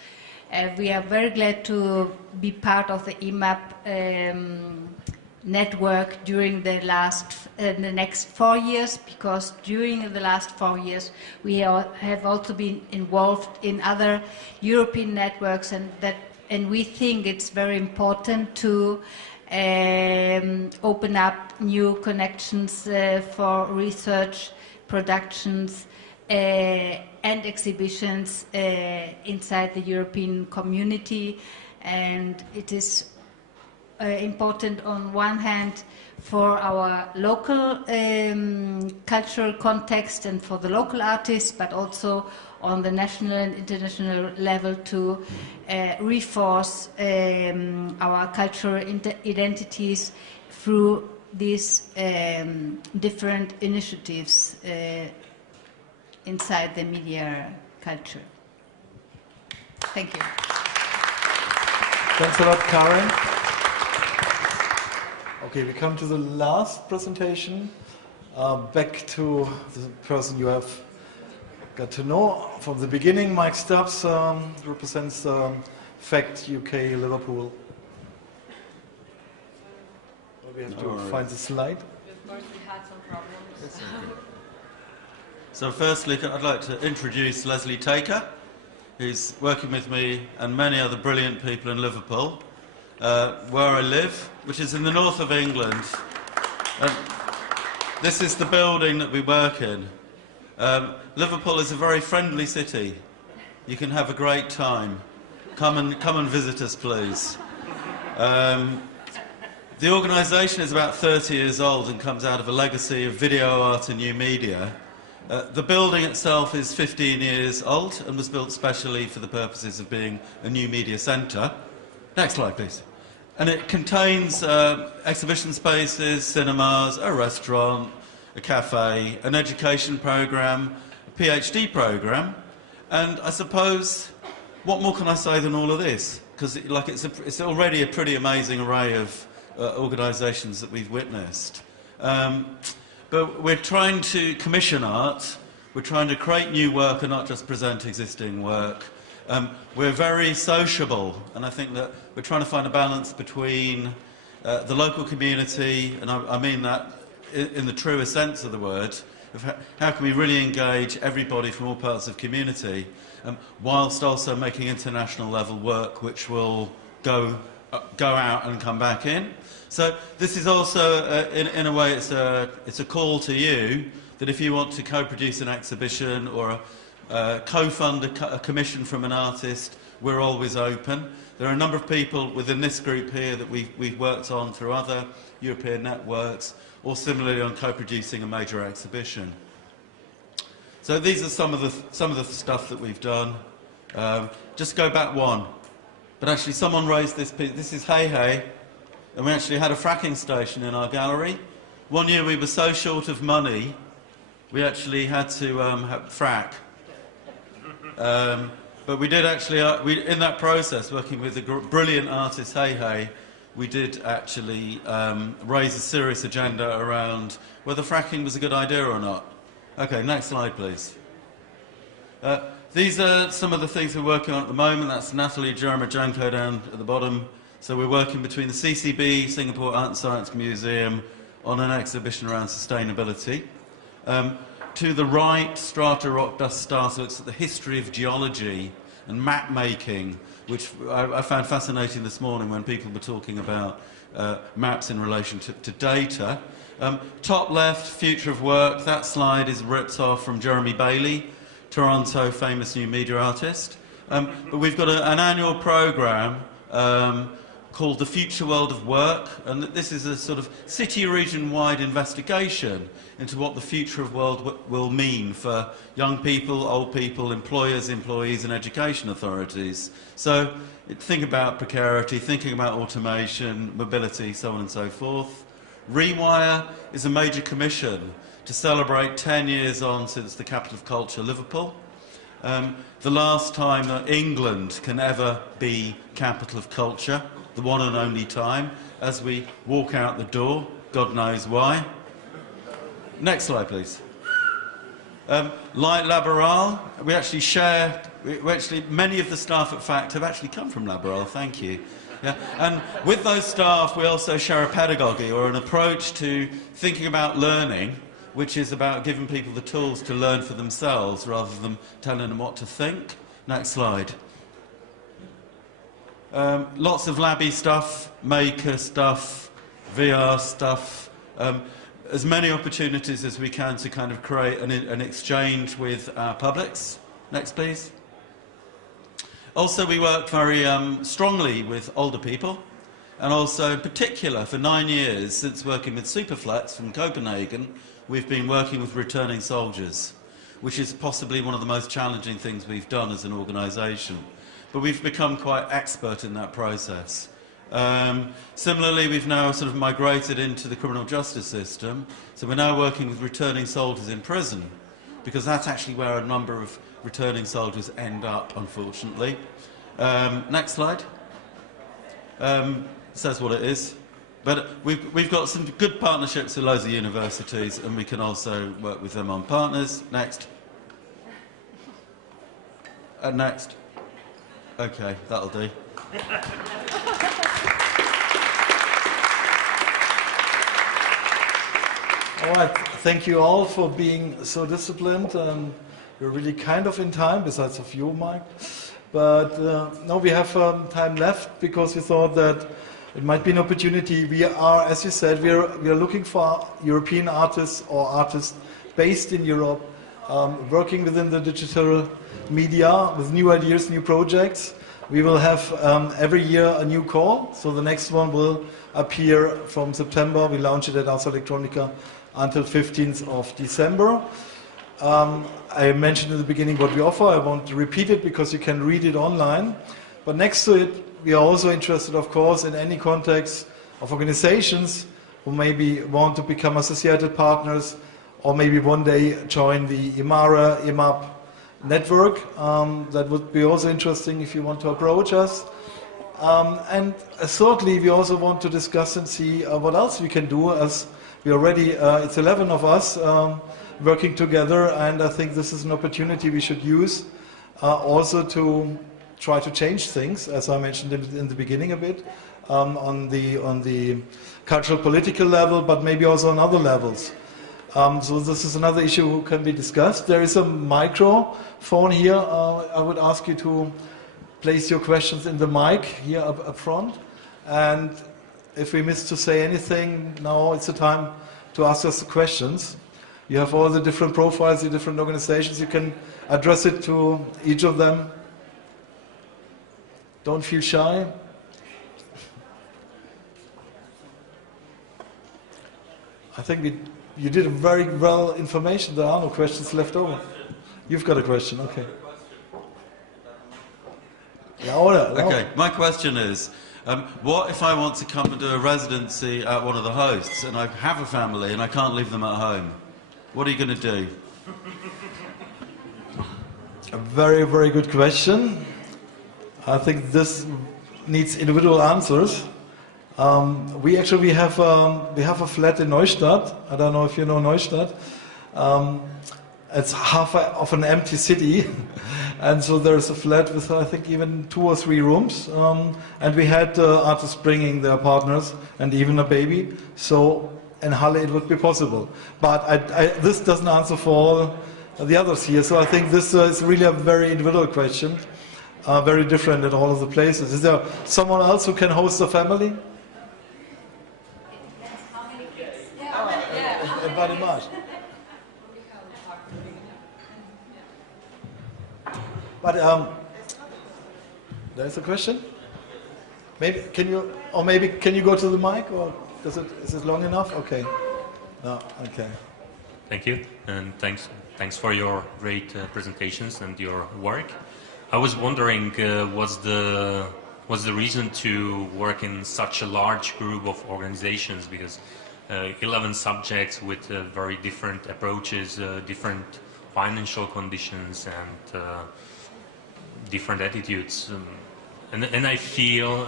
We are very glad to be part of the EMAP network during the next 4 years, because during the last 4 years we have also been involved in other European networks, and we think it's very important to open up new connections for research, productions and exhibitions inside the European community, and it is important on one hand for our local cultural context and for the local artists, but also on the national and international level to reinforce our cultural identities through these different initiatives inside the media culture. Thank you. Thanks a lot, Karin. Okay, we come to the last presentation. Back to the person you have got to know from the beginning. Mike Stubbs represents FACT UK Liverpool. We have to find the slide. Of course, we had some problems. So firstly, I'd like to introduce Leslie Taker, who's working with me and many other brilliant people in Liverpool, where I live, which is in the north of England. This is the building that we work in. Liverpool is a very friendly city. You can have a great time. Come and visit us, please. The organisation is about 30 years old and comes out of a legacy of video art and new media. The building itself is 15 years old and was built specially for the purposes of being a new media centre. Next slide, please. And it contains exhibition spaces, cinemas, a restaurant, a cafe, an education programme, a PhD programme, and I suppose, what more can I say than all of this? Because it's already a pretty amazing array of organisations that we've witnessed. But we're trying to commission art, we're trying to create new work and not just present existing work. We're very sociable, and I think that we're trying to find a balance between the local community, and I mean that in the truest sense of the word, of how can we really engage everybody from all parts of community, whilst also making international level work which will go out and come back in. So this is also, in a way, it's a call to you that if you want to co-produce an exhibition or co-fund a commission from an artist, we're always open. There are a number of people within this group here that we've worked on through other European networks, or similarly on co-producing a major exhibition. So these are some of the stuff that we've done. Just go back one. But actually, someone raised this piece. This is Hey Hey. And we actually had a fracking station in our gallery. One year we were so short of money, we actually had to frack. But we did actually, in that process, working with the brilliant artist Hey Hey, we did actually raise a serious agenda around whether fracking was a good idea or not. Okay, next slide, please. These are some of the things we're working on at the moment. That's Natalie Jermajanko down at the bottom. So we're working between the CCB, Singapore Art and Science Museum, on an exhibition around sustainability. To the right, Strata Rock Dust Stars looks at the history of geology and map making, which I found fascinating this morning when people were talking about maps in relation to data. Top left, future of work. That slide is ripped off from Jeremy Bailey, Toronto famous new media artist. But we've got an annual programme called The Future World of Work, and this is a sort of city region-wide investigation into what the future of world will mean for young people, old people, employers, employees and education authorities. So think about precarity, thinking about automation, mobility, so on and so forth. Rewire is a major commission to celebrate 10 years on since the capital of culture, Liverpool. The last time that England can ever be capital of culture, the one and only time, as we walk out the door, God knows why. Next slide, please. Like Laboral, we actually share, many of the staff at FACT have actually come from Laboral, thank you. Yeah. And with those staff, we also share a pedagogy, or an approach to thinking about learning, which is about giving people the tools to learn for themselves rather than telling them what to think. Next slide. Lots of labby stuff, maker stuff, VR stuff, as many opportunities as we can to kind of create an exchange with our publics. Next, please. Also, we work very strongly with older people. And also, in particular, for 9 years, since working with Superflex from Copenhagen, we've been working with returning soldiers, which is possibly one of the most challenging things we've done as an organisation. But we've become quite expert in that process. Similarly, we've now sort of migrated into the criminal justice system, so we're now working with returning soldiers in prison, because that's actually where a number of returning soldiers end up, unfortunately. Next slide. Says what it is. But we've got some good partnerships with loads of universities, and we can also work with them on partners. Next. Next. Okay, that'll do. All right, thank you all for being so disciplined. We're really kind of in time, besides of you, Mike. But now we have time left because we thought that it might be an opportunity. We are, as you said, we are looking for European artists or artists based in Europe, working within the digital media with new ideas, new projects. We will have every year a new call, so the next one will appear from September. We launch it at Ars Electronica until 15th of December. I mentioned in the beginning what we offer. I won't repeat it because you can read it online. But next to it, we are also interested, of course, in any context of organizations who maybe want to become associated partners or maybe one day join the EMARE, EMAP network. That would be also interesting if you want to approach us. And thirdly, we also want to discuss and see what else we can do, as we already, it's 11 of us working together, and I think this is an opportunity we should use also to try to change things, as I mentioned in the beginning a bit, on the cultural political level, but maybe also on other levels. So this is another issue who can be discussed. There is a microphone here. I would ask you to place your questions in the mic here up front. And if we miss to say anything, now it's the time to ask us the questions. You have all the different profiles, the different organizations. You can address it to each of them. Don't feel shy. I think you did very well information. There are no questions left over. You've got a question, okay. Yeah, okay, my question is, what if I want to come and do a residency at one of the hosts and I have a family and I can't leave them at home? What are you going to do? A very, very good question. I think this needs individual answers. We have a flat in Neustadt. I don't know if you know Neustadt. It's half of an empty city, and so there's a flat with I think even 2 or 3 rooms. And we had artists bringing their partners and even a baby. So in Halle it would be possible. But this doesn't answer for all the others here. So I think this is really a very individual question. Very different in all of the places. Is there someone else who can host a family? But there's a question. Maybe can you go to the mic, or is it long enough? Okay. No. Okay. Thank you, and thanks for your great presentations and your work. I was wondering, what's the reason to work in such a large group of organizations? Because 11 subjects with very different approaches, different financial conditions, and different attitudes. And I feel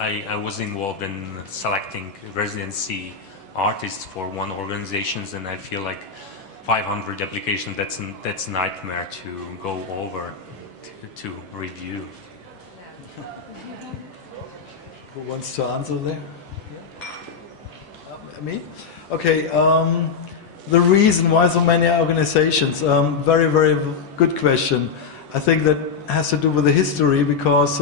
I was involved in selecting residency artists for one organization, and I feel like 500 applications, that's a nightmare to go over. To review. Who wants to answer there? Me? Okay. The reason why so many organizations? Very, very good question. I think that has to do with the history, because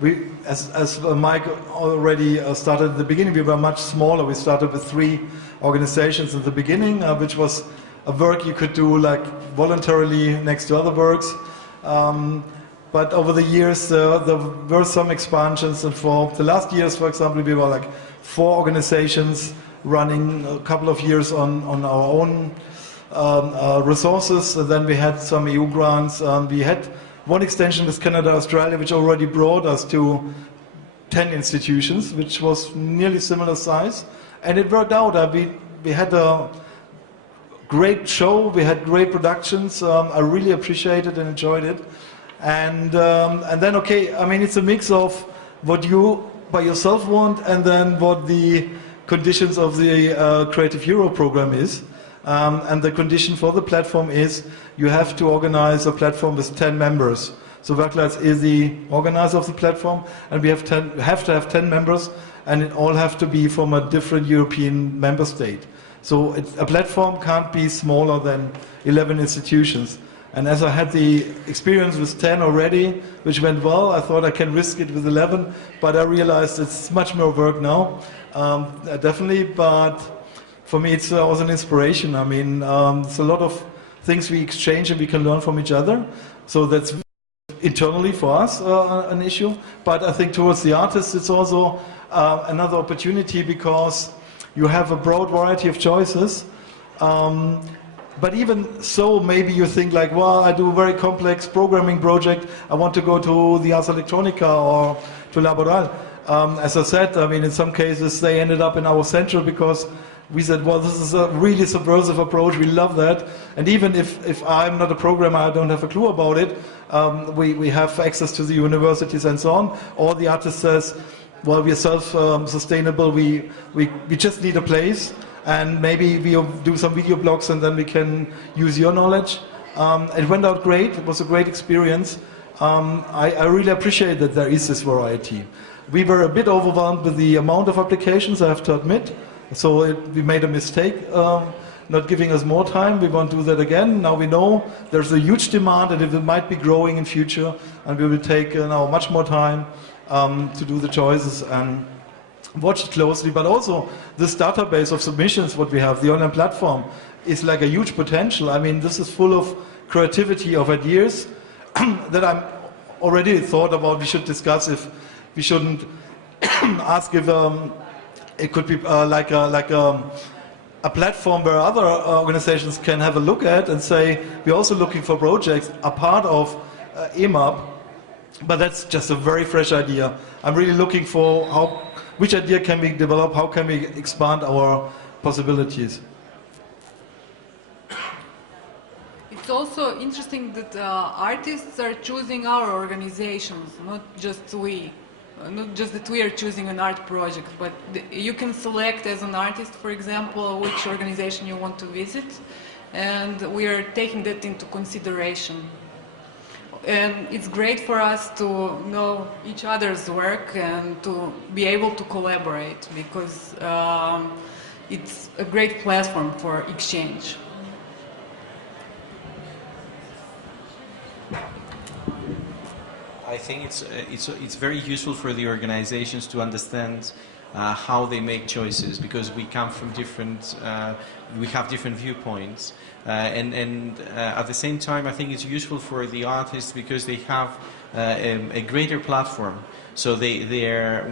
we, as Mike already started at the beginning, we were much smaller. We started with 3 organizations at the beginning, which was a work you could do like voluntarily next to other works. but over the years there were some expansions, and for the last years, for example, we were like 4 organizations running a couple of years on our own resources, and then we had some EU grants. We had one extension with Canada, Australia, which already brought us to 10 institutions, which was nearly similar size, and it worked out. We had a great show, we had great productions. I really appreciated and enjoyed it, and then okay, I mean, it's a mix of what you by yourself want, and then what the conditions of the Creative Euro program is. And the condition for the platform is you have to organize a platform with 10 members. So Werkleitz is the organizer of the platform, and we have to have 10 members, and it all have to be from a different European member state. So a platform can't be smaller than 11 institutions. And as I had the experience with 10 already, which went well, I thought I can risk it with 11, but I realized it's much more work now, definitely, but for me it's also an inspiration. I mean, it's a lot of things we exchange and we can learn from each other, so that's internally for us an issue, but I think towards the artists it's also another opportunity, because you have a broad variety of choices. But even so, maybe you think like, well, I do a very complex programming project, I want to go to the Ars Electronica or to Laboral. As I said, I mean, in some cases they ended up in our center because we said, well, this is a really subversive approach, we love that. And even if I'm not a programmer, I don't have a clue about it, we have access to the universities and so on. Or the artist says, well, we are self-sustainable, we just need a place, and maybe we do some video blogs and then we can use your knowledge. It went out great, it was a great experience. I really appreciate that there is this variety. We were a bit overwhelmed with the amount of applications, I have to admit. So we made a mistake, not giving us more time. We won't do that again. Now we know there's a huge demand and it might be growing in future, and we will take now much more time to do the choices and watch it closely. But also this database of submissions, what we have, the online platform, is like a huge potential. I mean, this is full of creativity, of ideas that I'm already thought about. We should discuss if we shouldn't ask if it could be like a platform where other organizations can have a look at and say, we're also looking for projects, a part of EMAP, but that's just a very fresh idea. I'm really looking for which idea can we develop, how can we expand our possibilities. It's also interesting that artists are choosing our organizations, not just we. Not just that we are choosing an art project, but you can select as an artist, for example, which organization you want to visit, and we are taking that into consideration. And it's great for us to know each other's work and to be able to collaborate, because it's a great platform for exchange. I think it's very useful for the organizations to understand how they make choices, because we come from different, we have different viewpoints, and at the same time I think it's useful for the artists because they have a greater platform. So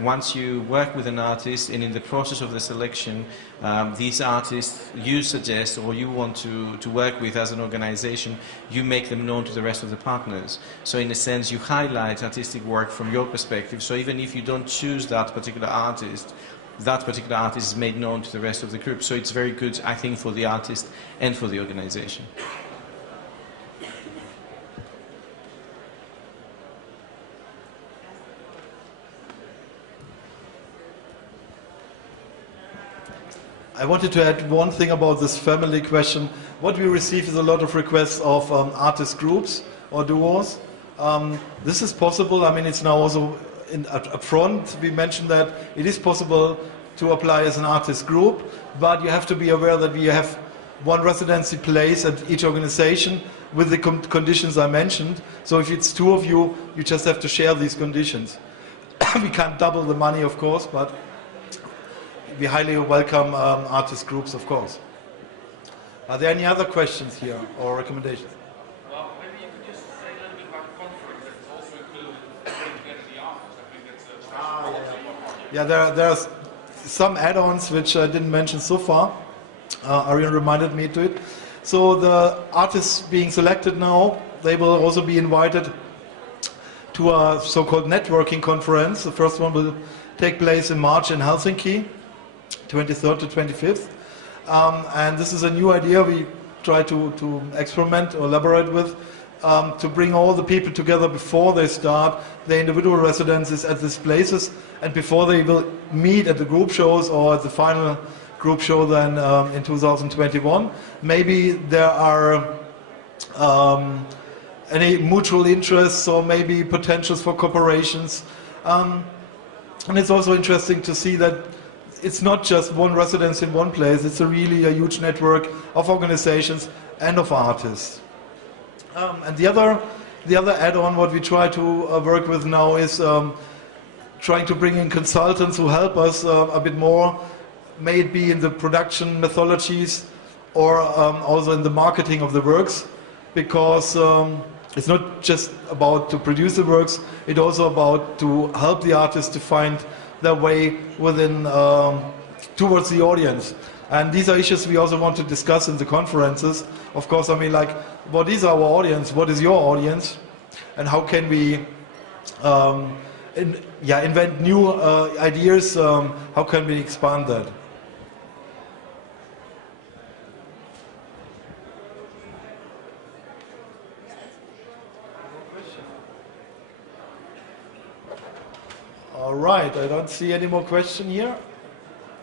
once you work with an artist and in the process of the selection, these artists you suggest or you want to work with as an organization, you make them known to the rest of the partners. So in a sense you highlight artistic work from your perspective. So even if you don't choose that particular artist is made known to the rest of the group. So it's very good, I think, for the artist and for the organization. I wanted to add one thing about this family question. What we receive is a lot of requests of artist groups or duos. This is possible. I mean, it's now also up front. We mentioned that it is possible to apply as an artist group, but you have to be aware that we have one residency place at each organization with the conditions I mentioned. So if it's 2 of you, you just have to share these conditions. We can't double the money, of course, but we highly welcome artist groups, of course. Are there any other questions here or recommendations? Well, maybe you could just say a little bit about the conference. It's also Yeah, there are some add-ons which I didn't mention so far. Arjon reminded me to it. So the artists being selected now, they will also be invited to a so-called networking conference. The first one will take place in March in Helsinki, 23rd to 25th. And this is a new idea we try to experiment or elaborate with, to bring all the people together before they start their individual residencies at these places and before they will meet at the group shows or at the final group show then in 2021. Maybe there are any mutual interests or maybe potentials for cooperations. And it's also interesting to see that it's not just one residence in one place, it's really a huge network of organizations and of artists. And the other add-on what we try to work with now is trying to bring in consultants who help us a bit more, may it be in the production methodologies or also in the marketing of the works, because it's not just about to produce the works, it's also about to help the artists to find their way within towards the audience. And these are issues we also want to discuss in the conferences. Of course, I mean, like, what is our audience? What is your audience? And how can we invent new ideas? How can we expand that? All right, I don't see any more question here.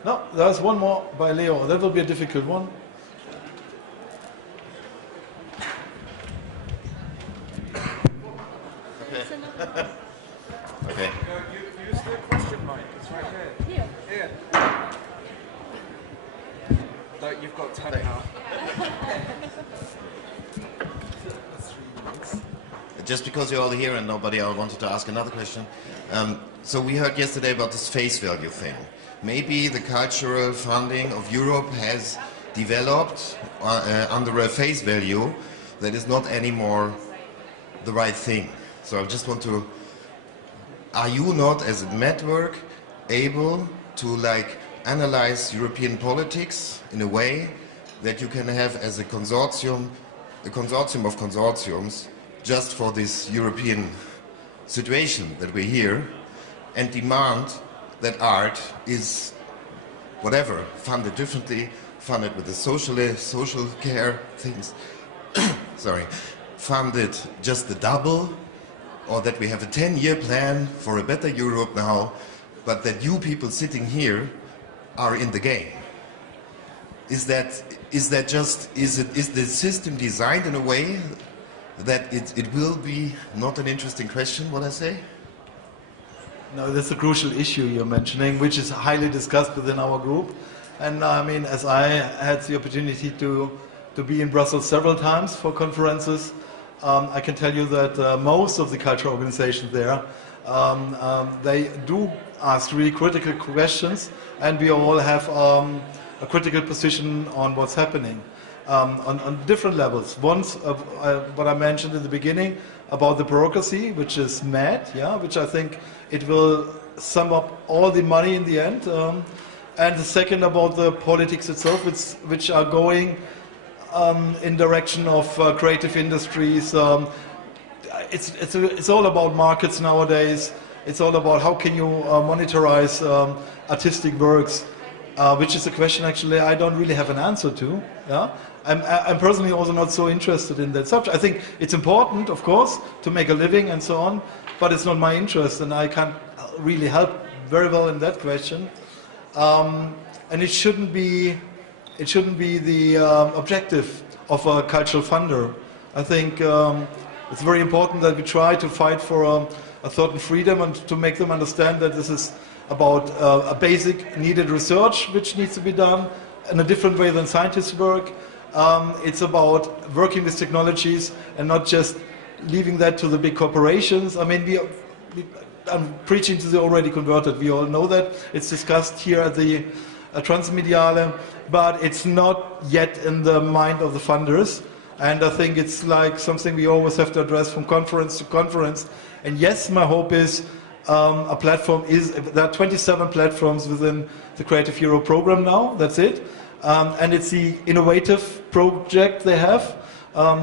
No, there's one more by Leo. That will be a difficult one. Okay. Use the question mic. It's right here. Here. Like you've got 10 now. Just because you're all here and nobody else wanted to ask another question. So we heard yesterday about this face value thing. Maybe the cultural funding of Europe has developed under a face value that is not anymore the right thing. So I just want to, are you not as a network able to like analyze European politics in a way that you can have as a consortium of consortiums just for this European situation that we're here, and demand that art is whatever, funded differently, funded with the social care things, sorry, funded just the double, or that we have a 10-year plan for a better Europe now, but that you people sitting here are in the game. Is the system designed in a way that it will be not an interesting question, what I say? No, that's a crucial issue you're mentioning, which is highly discussed within our group. And I mean, as I had the opportunity to be in Brussels several times for conferences, I can tell you that most of the cultural organizations there, they do ask really critical questions, and we all have a critical position on what's happening on different levels. Once, what I mentioned in the beginning about the bureaucracy, which is mad, yeah, which I think it will sum up all the money in the end. And the second about the politics itself, which are going in direction of creative industries. It's all about markets nowadays. It's all about how can you monetize artistic works, which is a question actually I don't really have an answer to. Yeah? I'm personally also not so interested in that subject. I think it's important, of course, to make a living and so on, but it's not my interest, and I can't really help very well in that question. And it shouldn't be the objective of a cultural funder. I think it's very important that we try to fight for a certain freedom and to make them understand that this is about a basic needed research which needs to be done in a different way than scientists work. It's about working with technologies and not just leaving that to the big corporations. I mean, I'm preaching to the already converted. We all know that. It's discussed here at the transmediale, but it's not yet in the mind of the funders. And I think it's like something we always have to address from conference to conference. And yes, my hope is a platform is, there are 27 platforms within the Creative Europe program now, that's it. And it's the innovative project they have.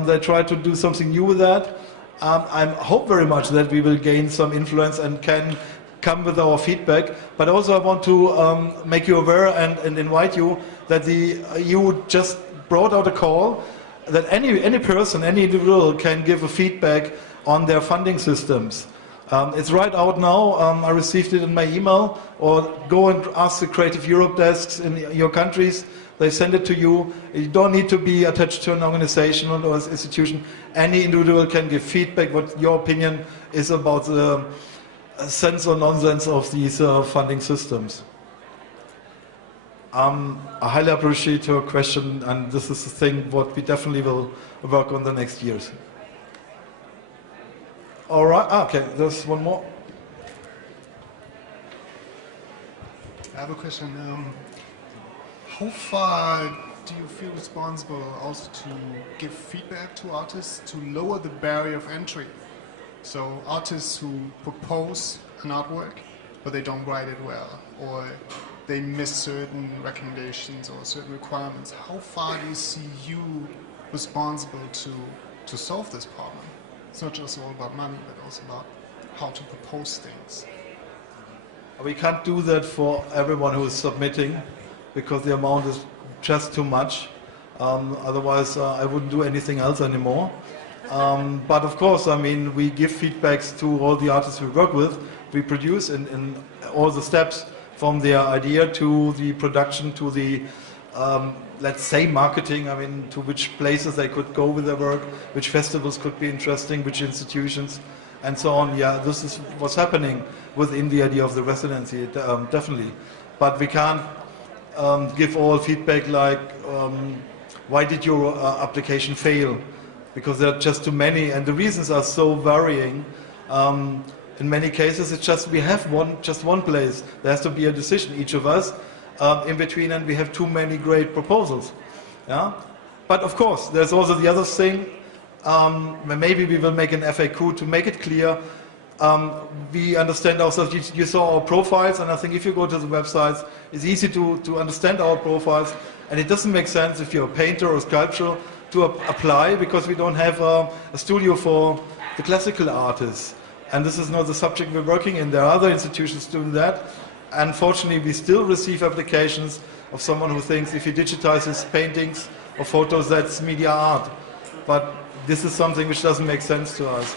They try to do something new with that. I hope very much that we will gain some influence and can come with our feedback. But also I want to make you aware and invite you that you just brought out a call that any person, any individual can give a feedback on their funding systems. It's right out now. I received it in my email, or go and ask the Creative Europe desks in your countries. They send it to you. You don't need to be attached to an organization or institution. Any individual can give feedback what your opinion is about the sense or nonsense of these funding systems. I highly appreciate your question, and this is the thing what we definitely will work on the next years. All right, okay, there's one more. I have a question. How far do you feel responsible also to give feedback to artists to lower the barrier of entry? So artists who propose an artwork, but they don't write it well, or they miss certain recommendations or certain requirements. How far do you see you responsible to solve this problem? It's not just all about money, but also about how to propose things. We can't do that for everyone who is submitting, because the amount is just too much. Otherwise, I wouldn't do anything else anymore. But of course, I mean, we give feedbacks to all the artists we work with. We produce in all the steps, from their idea to the production to the, let's say, marketing. I mean, to which places they could go with their work, which festivals could be interesting, which institutions, and so on. Yeah, this is what's happening within the idea of the residency, definitely. But we can't give all feedback like, why did your application fail? Because there are just too many, and the reasons are so varying. In many cases, it's just we have just one place. There has to be a decision, each of us, in between, and we have too many great proposals. Yeah? But of course, there's also the other thing. Maybe we will make an FAQ to make it clear. We understand ourselves. You saw our profiles, and I think if you go to the websites, it's easy to understand our profiles. And it doesn't make sense if you're a painter or a sculptor to apply, because we don't have a studio for the classical artists. And this is not the subject we're working in. There are other institutions doing that. Unfortunately, we still receive applications of someone who thinks if he digitizes paintings or photos, that's media art. But this is something which doesn't make sense to us.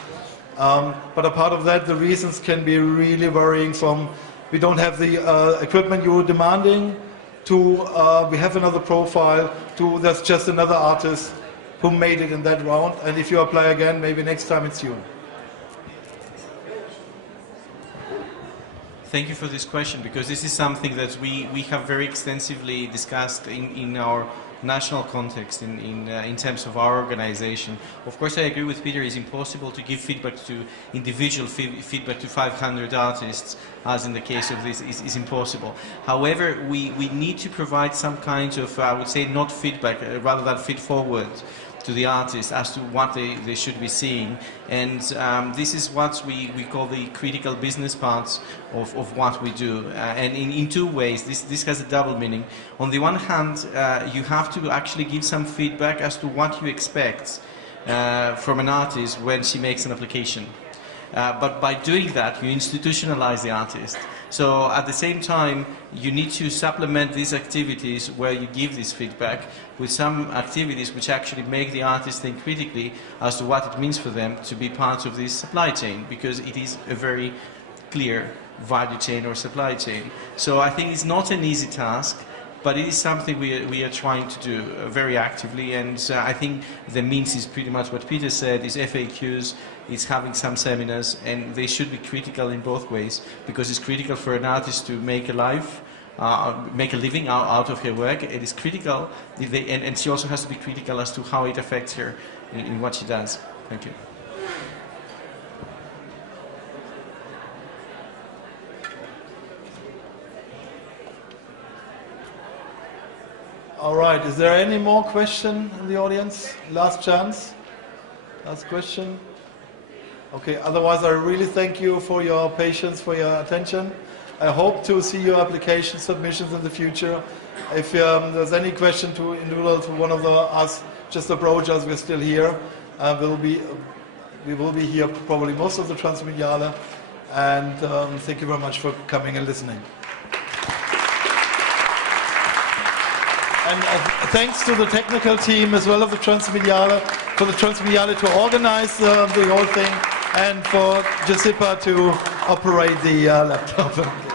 But apart of that, the reasons can be really varying from we don't have the equipment you're demanding, to we have another profile, to there's just another artist who made it in that round, and if you apply again, maybe next time it's you. Thank you for this question, because this is something that we have very extensively discussed in our national context, in terms of our organization. Of course, I agree with Peter, it's impossible to give feedback to individual feedback to 500 artists, as in the case of this, is impossible. However, we need to provide some kind of, I would say, not feedback, rather than feed forward to the artists as to what they should be seeing. And this is what we call the critical business parts of what we do. And in two ways, this has a double meaning. On the one hand, you have to actually give some feedback as to what you expect from an artist when she makes an application. But by doing that, you institutionalize the artist. So at the same time, you need to supplement these activities where you give this feedback with some activities which actually make the artist think critically as to what it means for them to be part of this supply chain, because it is a very clear value chain or supply chain. So I think it's not an easy task, but it is something we are trying to do very actively, and I think the means is pretty much what Peter said, is FAQs, is having some seminars, and they should be critical in both ways, because it's critical for an artist to make a living out of her work. It is critical, and she also has to be critical as to how it affects her in what she does. Thank you. All right, is there any more question in the audience? Last chance. Last question. Okay, otherwise I really thank you for your patience, for your attention. I hope to see your application submissions in the future. If there's any question to individual to one of us, just approach us, we're still here. We will be here probably most of the transmediale. And thank you very much for coming and listening. And thanks to the technical team as well as the transmediale, for the transmediale to organize the whole thing, and for Giuseppa to operate the laptop.